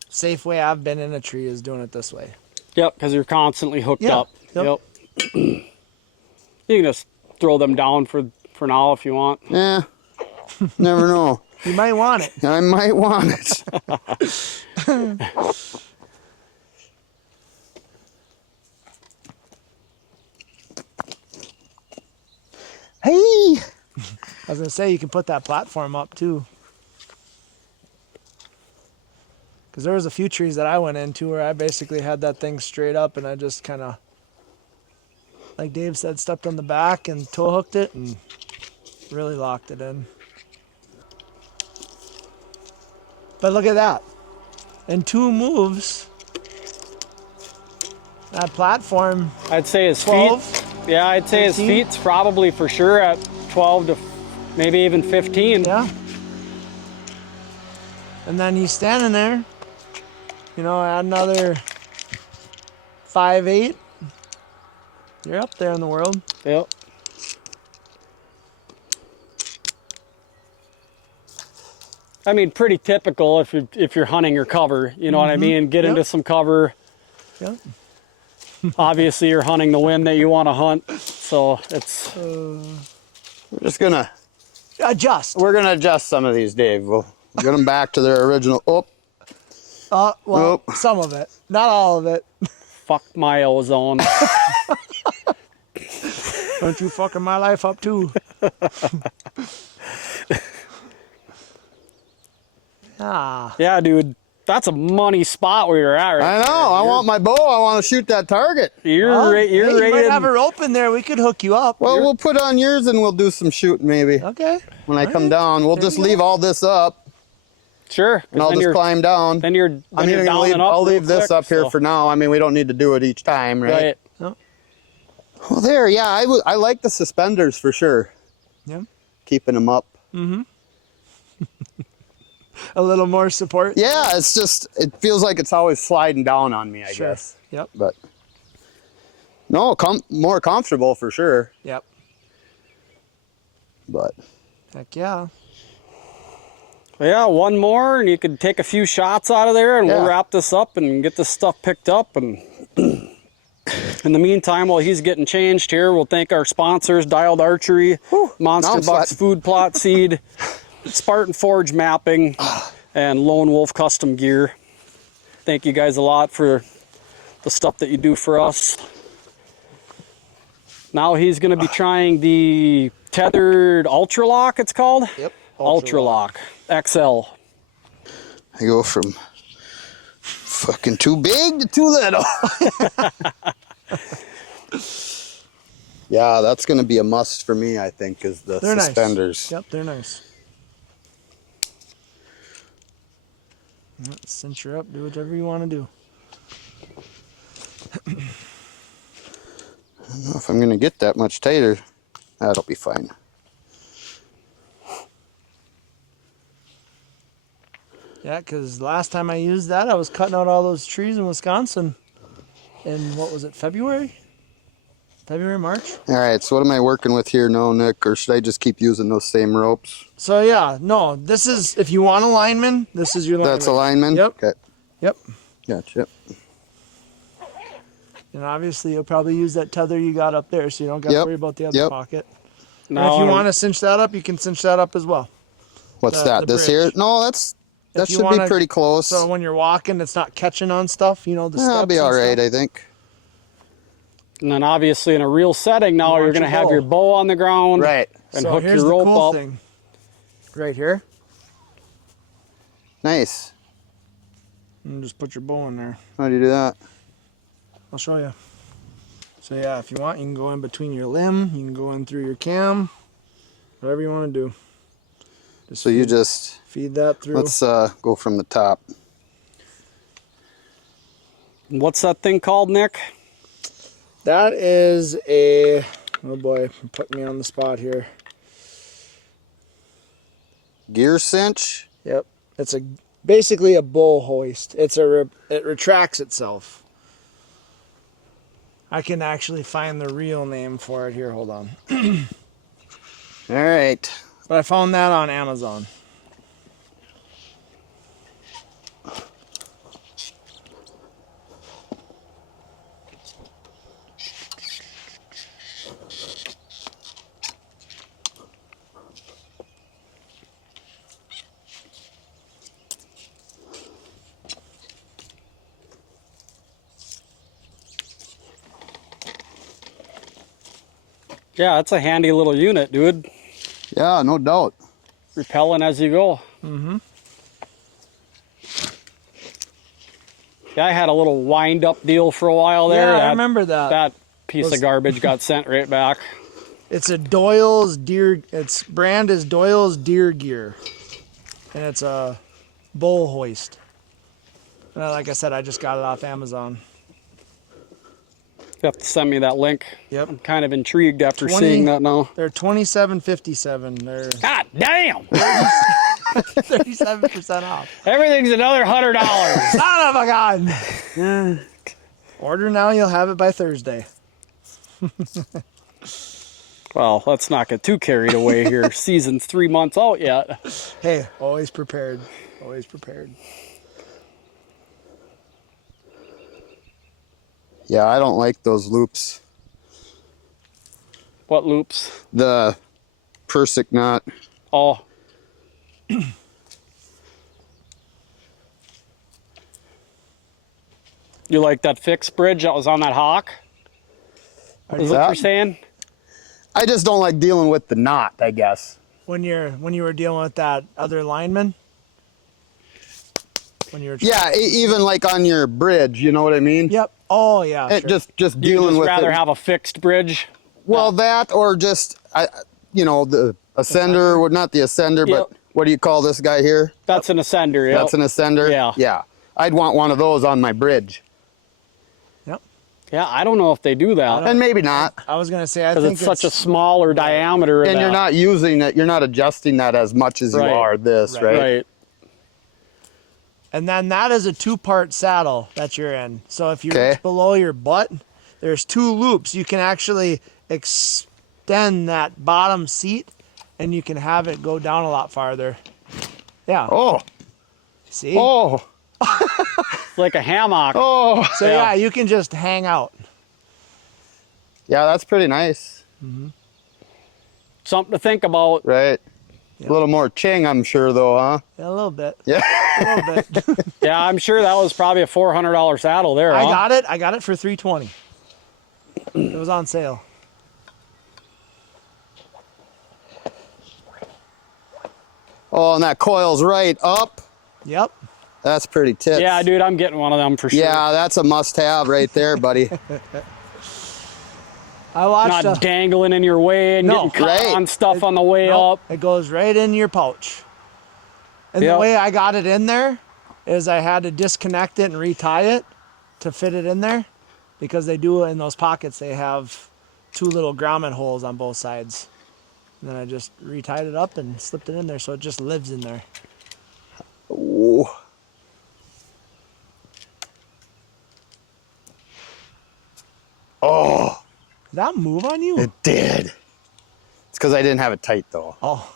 safe way I've been in a tree, is doing it this way. yep, because you're constantly hooked Yeah, up. yep. You can just throw them down for now if you want. Yeah. Never know. You might want it. I might want it. Hey. I was gonna say, you can put that platform up too. Because there was a few trees that I went into where I basically had that thing straight up, and I just kind of, like Dave said, stepped on the back and toe hooked it and really locked it in. But look at that. In 2 moves, That platform, I'd say his 12, feet. Yeah, I'd say 15? his feet's probably for sure at 12 to maybe even 15. yeah. And then he's standing there, you know, add another 5'8". You're up there in the world. Yep. I mean, pretty typical if you're hunting your cover. You know what I mean? Get Yep. into some cover. Yep. Obviously, you're hunting the wind that you want to hunt, so it's. We're just gonna Adjust. we're gonna adjust some of these, Dave. We'll get them back to their original. Oh, Well, Nope. some of it, not all of it. Fuck my ozone. Don't you fucking my life up too. Ah, Yeah, dude, that's a money spot where you're at right I know. I want my bow. I want to shoot that target. You're well, you're hey, you rated. might have a rope in there. We could hook you up. Well, we'll put on yours and we'll do some shooting maybe. Okay. When I come right. down, we'll There just you go. leave all this up Sure. and I'll then just you're, climb down. Then you're. I Then mean, you're down and up I'll real leave this quick, up here so- for now. I mean, we don't need to do it each time, right? Right. No. Well, there, yeah, I like the suspenders for sure. Yeah. Keeping them up. A little more support. Yeah, it's just, it feels like it's always sliding down on me, I Sure. guess. Yep. But no, more comfortable for sure. Yep. But Heck yeah. Yeah, one more, and you could take a few shots out of there, and we'll Yeah. wrap this up and get this stuff picked up. And in the meantime, while he's getting changed here, we'll thank our sponsors: Dialed Archery, Now Monster I'm Bucks sweating. Food Plot Seed, Spartan Forge Mapping, and Lone Wolf Custom Gear. Thank you guys a lot for the stuff that you do for us. Now he's going to be trying the tethered Ultra Lock, it's called? Yep. Ultra Lock XL. I go from fucking too big to too little. Yeah, that's going to be a must for me, I think, is the They're suspenders. nice. Yep, they're nice. Cinch her up, do whatever you want to do. I don't know if I'm going to get that much tighter. That'll be fine. Yeah, because last time I used that, I was cutting out all those trees in Wisconsin in, what was it, February? February, March? All right, so what am I working with here now, Nick? Or should I just keep using those same ropes? So yeah, no, this is, if you want a lineman, this is your lineman. That's a lineman? Yep. Okay, Yep. gotcha. And obviously you'll probably use that tether you got up there, so you don't got to Yep. worry about the other Yep. pocket. Now, And if you want to cinch that up, you can cinch that up as well. What's The- that? the This here? bridge. No, that If you should be wanna- pretty close. So when you're walking, it's not catching on stuff, you know, the steps. I'll be and all right, stuff. I think. And then obviously in a real setting now, You you're want going to your have bow. your bow on the ground. Right. And So hook here's your the rope cool up. thing. Right here, Nice. and just put your bow in there. How do you do that? I'll show you. So yeah, if you want, you can go in between your limb. You can go in through your cam. Whatever you want to do. Just So you just, feed that through. let's go from the top. What's that thing called, Nick? That is a, oh boy, put me on the spot here. Gear cinch? Yep, it's basically a bull hoist. It retracts itself. I can actually find the real name for it here. Hold on. All right. But I found that on Amazon. Yeah, it's a handy little unit, dude. Yeah, no doubt. Repelling as you go. Yeah, I had a little wind-up deal for a while there. Yeah, I remember that. That piece of garbage got sent right back. It's a Doyle's Deer. Its brand is Doyle's Deer Gear, and it's a bull hoist. And like I said, I just got it off Amazon. You have to send me that link. Yep. I'm kind of intrigued after seeing that now. They're $27.57. They're God damn! 37% off. Everything's another $100. Son of a gun! Order now, you'll have it by Thursday. Well, let's not get too carried away here. Season's 3 months out yet. Hey, always prepared. Always prepared. Yeah, I don't like those loops. What loops? The Persic knot. Oh. You like that fixed bridge that was on that hawk? Is what you're saying? I just don't like dealing with the knot, I guess. When you were dealing with that other lineman? When you were Yeah, even like on your bridge, you know what I mean? Yep. Oh yeah. It Sure. just You dealing just with rather it. have a fixed bridge? Well, that or just the ascender, not the ascender, Yep. but what do you call this guy here? That's an ascender, yeah. That's an ascender? Yeah. Yeah. I'd want one of those on my bridge. Yep. Yeah, I don't know if they do that. And maybe not. I was gonna say I Because think it's such a smaller diameter. And you're not using it, you're not adjusting that as much as you Right. are this, Right. right? Right. And then that is a 2-part saddle that you're in. So if you Okay. reach below your butt, there's 2 loops. You can actually extend that bottom seat and you can have it go down a lot farther. Yeah. Oh, See? oh, It's like a hammock. oh. So yeah, you can just hang out. Yeah, that's pretty nice, Something to think about. right? Yep. A little more ching, I'm sure, though, huh? A little bit. Yeah. A little bit. Yeah, I'm sure that was probably a $400 saddle there, I huh? got it. I got it for $320. It was on sale. Oh, and that coil's right up. Yep. That's pretty tits. Yeah, dude, I'm getting one of them for sure. Yeah, that's a must-have right there, buddy. I watched Not dangling in your way and No. getting caught Right. on stuff on the way Nope, up. it goes right in your pouch. And Yep. the way I got it in there is I had to disconnect it and retie it to fit it in there because they do in those pockets, they have 2 little grommet holes on both sides. And then I just retied it up and slipped it in there so it just lives in there. Ooh. Oh, Did that move on you? it did. It's because I didn't have it tight, though. Oh,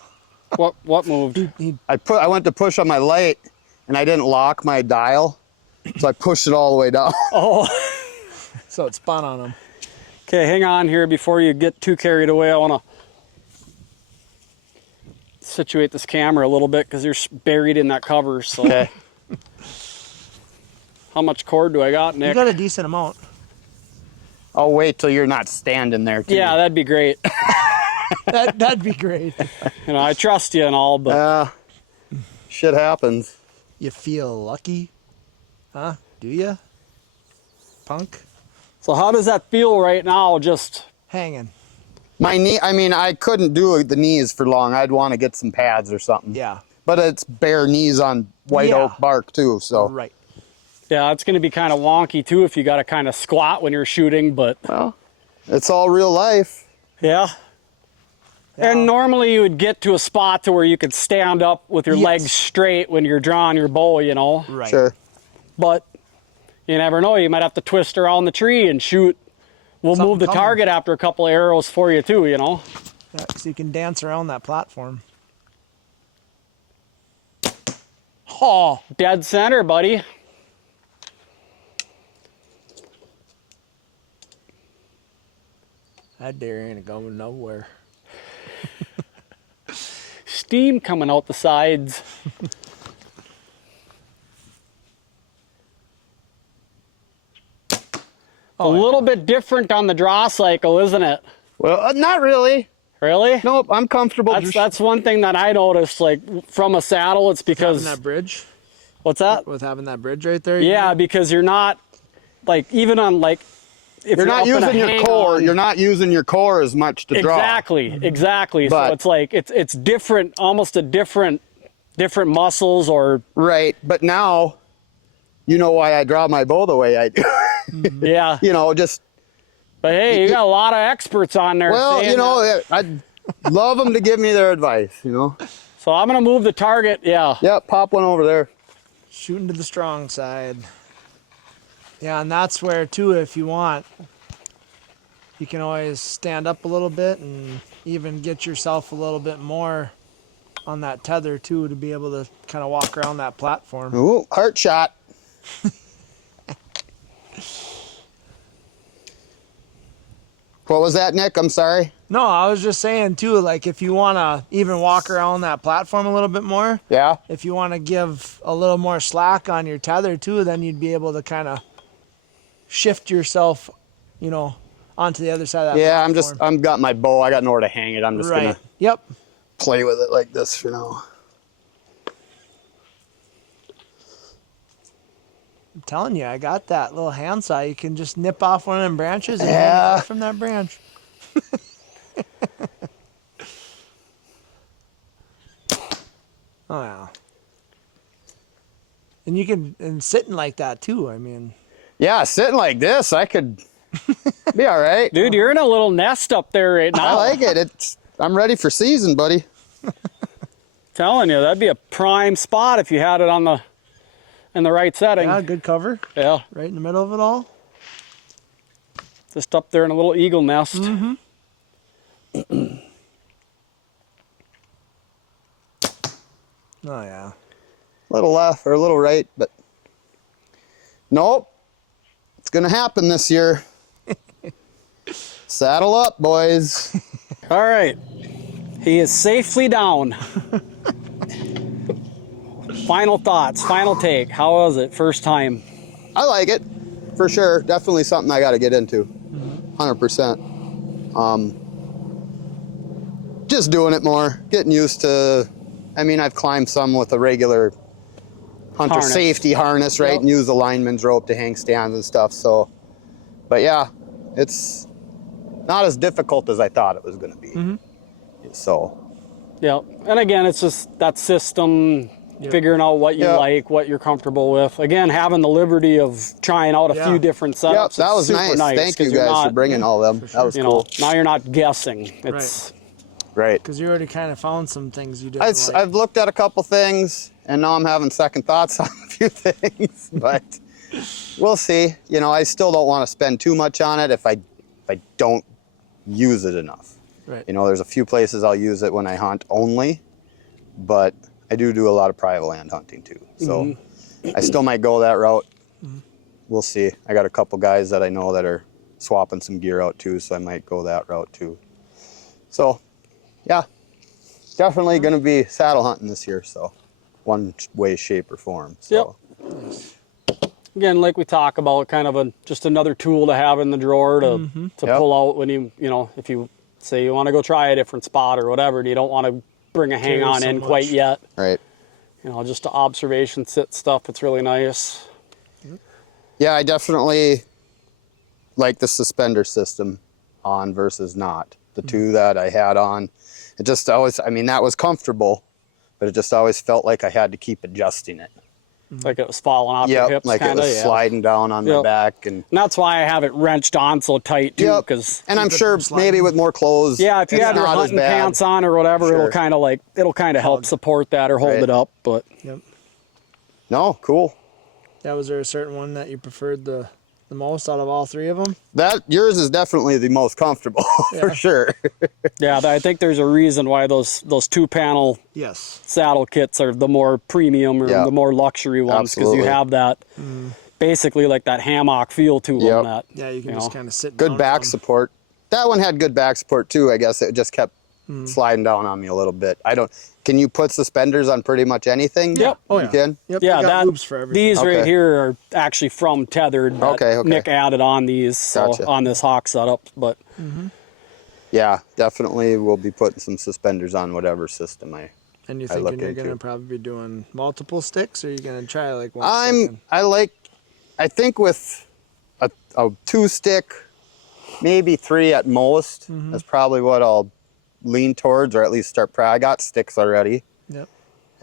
What moved? I went to push on my light, and I didn't lock my dial, so I pushed it all the way down. Oh. so it spun on him. Okay, hang on here before you get too carried away. I want to situate this camera a little bit because you're buried in that cover. So, Okay. how much cord do I got, You Nick? got a decent amount. I'll wait till you're not standing there, too. Yeah, that'd be great. That'd be great. You know, I trust you and all, but Shit happens. You feel lucky? Huh? Do you? Punk? so how does that feel right now? Just Hanging. My knee, I mean, I couldn't do the knees for long. I'd want to get some pads or something. Yeah. But it's bare knees on white Yeah. oak bark, too, so. Right. yeah, it's going to be kind of wonky too if you got to kind of squat when you're shooting, but Well, it's all real life. yeah. And normally you would get to a spot to where you could stand up with your Yes. legs straight when you're drawing your bow, you know. Right. Sure. But you never know. You might have to twist around the tree and shoot. We'll Something move the coming. target after a couple of arrows for you too, you know. Yeah, so you can dance around that platform. Oh, Dead center, buddy. that deer ain't going nowhere. Steam coming out the sides. A little bit different on the draw cycle, isn't it? Well, not really. Really? Nope, I'm comfortable. That's one thing that I noticed, like from a saddle, it's because, Having that bridge? what's that? With having that bridge right there? Yeah, because you're not, like, even on, like, if You're not up in a using your hang core. on- You're not using your core as much to draw. Exactly. So But- it's like, it's different, almost a different muscles or, Right, but now, you know why I draw my bow the way I do. yeah. You know, just But hey, you got a lot of experts on there. Well, saying you know, that. I'd love them to give me their advice, you know. So I'm going to move the target. Yeah. Yep, pop one over there. Shooting to the strong side. Yeah, and that's where, too, if you want, you can always stand up a little bit and even get yourself a little bit more on that tether, too, to be able to kind of walk around that platform. Ooh, heart shot. What was that, Nick? I'm sorry. No, I was just saying, too, like if you want to even walk around that platform a little bit more, Yeah. if you want to give a little more slack on your tether, too, then you'd be able to kind of shift yourself, you know, onto the other side of that Yeah, platform. I'm got my bow. I got nowhere to hang it. I'm just Right. gonna Yep. play with it like this for now. I'm telling you, I got that little handsaw. You can just nip off one of them branches and hang Yeah. it right from that branch. Oh yeah. And you can sitting like that too. I mean, Yeah, sitting like this, I could be all right. Dude, you're in a little nest up there right now. I like it. I'm ready for season, buddy. Telling you, that'd be a prime spot if you had it on in the right setting. yeah, good cover, Yeah. right in the middle of it all. Just up there in a little eagle nest. Mm-hmm. Oh yeah. A little left or a little right, but nope. It's gonna happen this year. Saddle up, boys. All right. He is safely down. Final thoughts, final take. How was it? First time? I like it, for sure. Definitely something I got to get into, 100%. Just doing it more, getting used to. I mean, I've climbed some with a regular hunter Harness. safety harness, right, Yep. and use the lineman's rope to hang stands and stuff. So, but yeah, it's not as difficult as I thought it was going to be. So, Yeah. And again, it's just that system, Yep. figuring out what you Yep. like, what you're comfortable with. Again, having the liberty of trying out a Yeah. few different setups. yep, that it's was super nice. Thank 'cause you you're guys for not, bringing all them. For That was you cool. know, now you're not guessing. It's Right. Because you already kind of found some things you didn't like. I've looked at a couple things, and now I'm having second thoughts on a few things, but we'll see. You know, I still don't want to spend too much on it if I don't use it enough. Right. You know, there's a few places I'll use it when I hunt only, but I do a lot of private land hunting too. So I still might go that route. We'll see. I got a couple guys that I know that are swapping some gear out too, so I might go that route too. So, yeah, definitely going to be saddle hunting this year. So, one way, shape, or form. So. again, like we talk about, kind of just another tool to have in the drawer to Yep. pull out when you know, if you say you want to go try a different spot or whatever, and you don't want to bring a hang on so in much. quite yet. Right. You know, just the observation sit stuff. It's really nice. Yeah, I definitely like the suspender system on versus not. The two that I had on, it just always, I mean, that was comfortable, but it just always felt like I had to keep adjusting it. Like it was falling off your Yep, hips, like kind it of. was sliding down on my Yep. back. And that's why I have it wrenched on so tight too. yep. Because And I'm Keep it sure from sliding. maybe with more clothes, yeah, if you it's have your not as hunting bad. pants on or whatever, Sure. it'll kind of help Hug. support that or hold Right. it up. But Yep. No, cool. Yeah, was there a certain one that you preferred the most out of all three of them? That yours is definitely the most comfortable for Yeah. sure. yeah, I think there's a reason why those 2-panel Yes. saddle kits are the more premium or Yeah. the more luxury ones, because you Absolutely. have that basically like that hammock feel to them. Yep. That Yeah, you can You just know. kind of sit Good down back on 'em. support. That one had good back support too. I guess it just kept sliding down on me a little bit. Can you put suspenders on pretty much anything? Yep. Oh, You yeah. can? Yep, yeah, they got that loops for everything. these right Okay. here are actually from Tethered. That Okay. Nick added on these Gotcha. on this hawk setup, but Yeah, definitely we'll be putting some suspenders on whatever system And you I look thinking you're into. going to probably be doing multiple sticks, or are you going to try like one stick? I think with a 2-stick, maybe 3 at most, that's probably what I'll lean towards, or at least start. I got sticks already, Yep.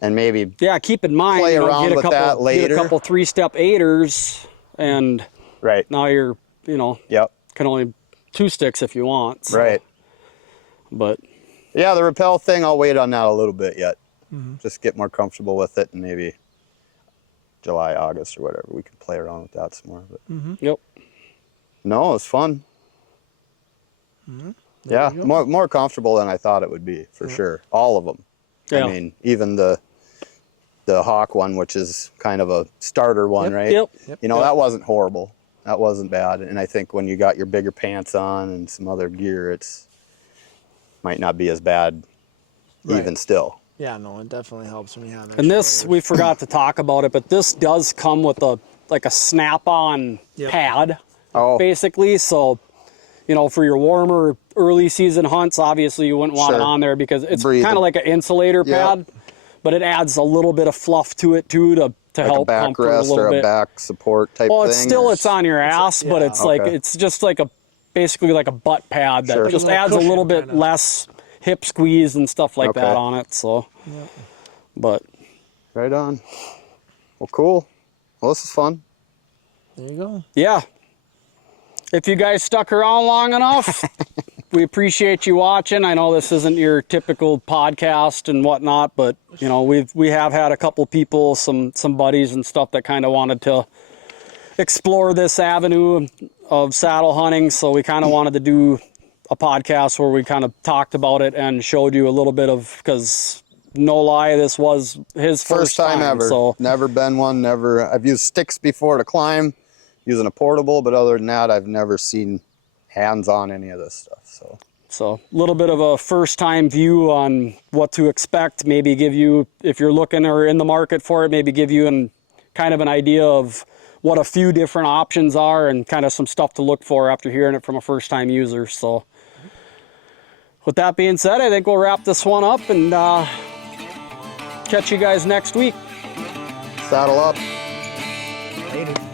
and maybe yeah, keep in mind, Play around get a with couple, that get later. a couple 3-step aiders, and right. now you're, Yep. can only 2 sticks if you want. So. Right. But yeah, the rappel thing, I'll wait on that a little bit yet. Just get more comfortable with it, and maybe July, August, or whatever, we can play around with that some more. But yep. no, it's fun. Yeah, more comfortable than I thought it would be, for sure. All of them. Yeah. I mean, even the Hawk one, which is kind of a starter one, right? Yep. You know, that wasn't horrible. That wasn't bad. And I think when you got your bigger pants on and some other gear, it's might not be as bad even still. Yeah, no, it definitely helps when you have. And this, we forgot to talk about it, but this does come with a snap-on pad, basically. So, you know, for your warmer early season hunts, obviously you wouldn't want it on there because it's kind of like an insulator pad, but it adds a little bit of fluff to it too to like help a back comfort rest a little or bit. a back support type well, thing. it's still it's on your ass, but it's like it's just like basically like a butt pad that just adds a little bit less hip squeeze and stuff like that on it. So, but right on. Well, cool. Well, this is fun. There you go. Yeah. If you guys stuck around long enough, we appreciate you watching. I know this isn't your typical podcast and whatnot, but you know we have had a couple people, some buddies and stuff that kind of wanted to explore this avenue of saddle hunting. So we kind of wanted to do a podcast where we kind of talked about it and showed you a little bit of, because no lie, this was his first time ever. So never been one. Never. I've used sticks before to climb, using a portable, but other than that, I've never seen hands-on any of this stuff. So a little bit of a first-time view on what to expect. Maybe give you, if you're looking or in the market for it, maybe give you kind of an idea of what a few different options are and kind of some stuff to look for after hearing it from a first-time user. So with that being said, I think we'll wrap this one up and catch you guys next week. Saddle up. Later.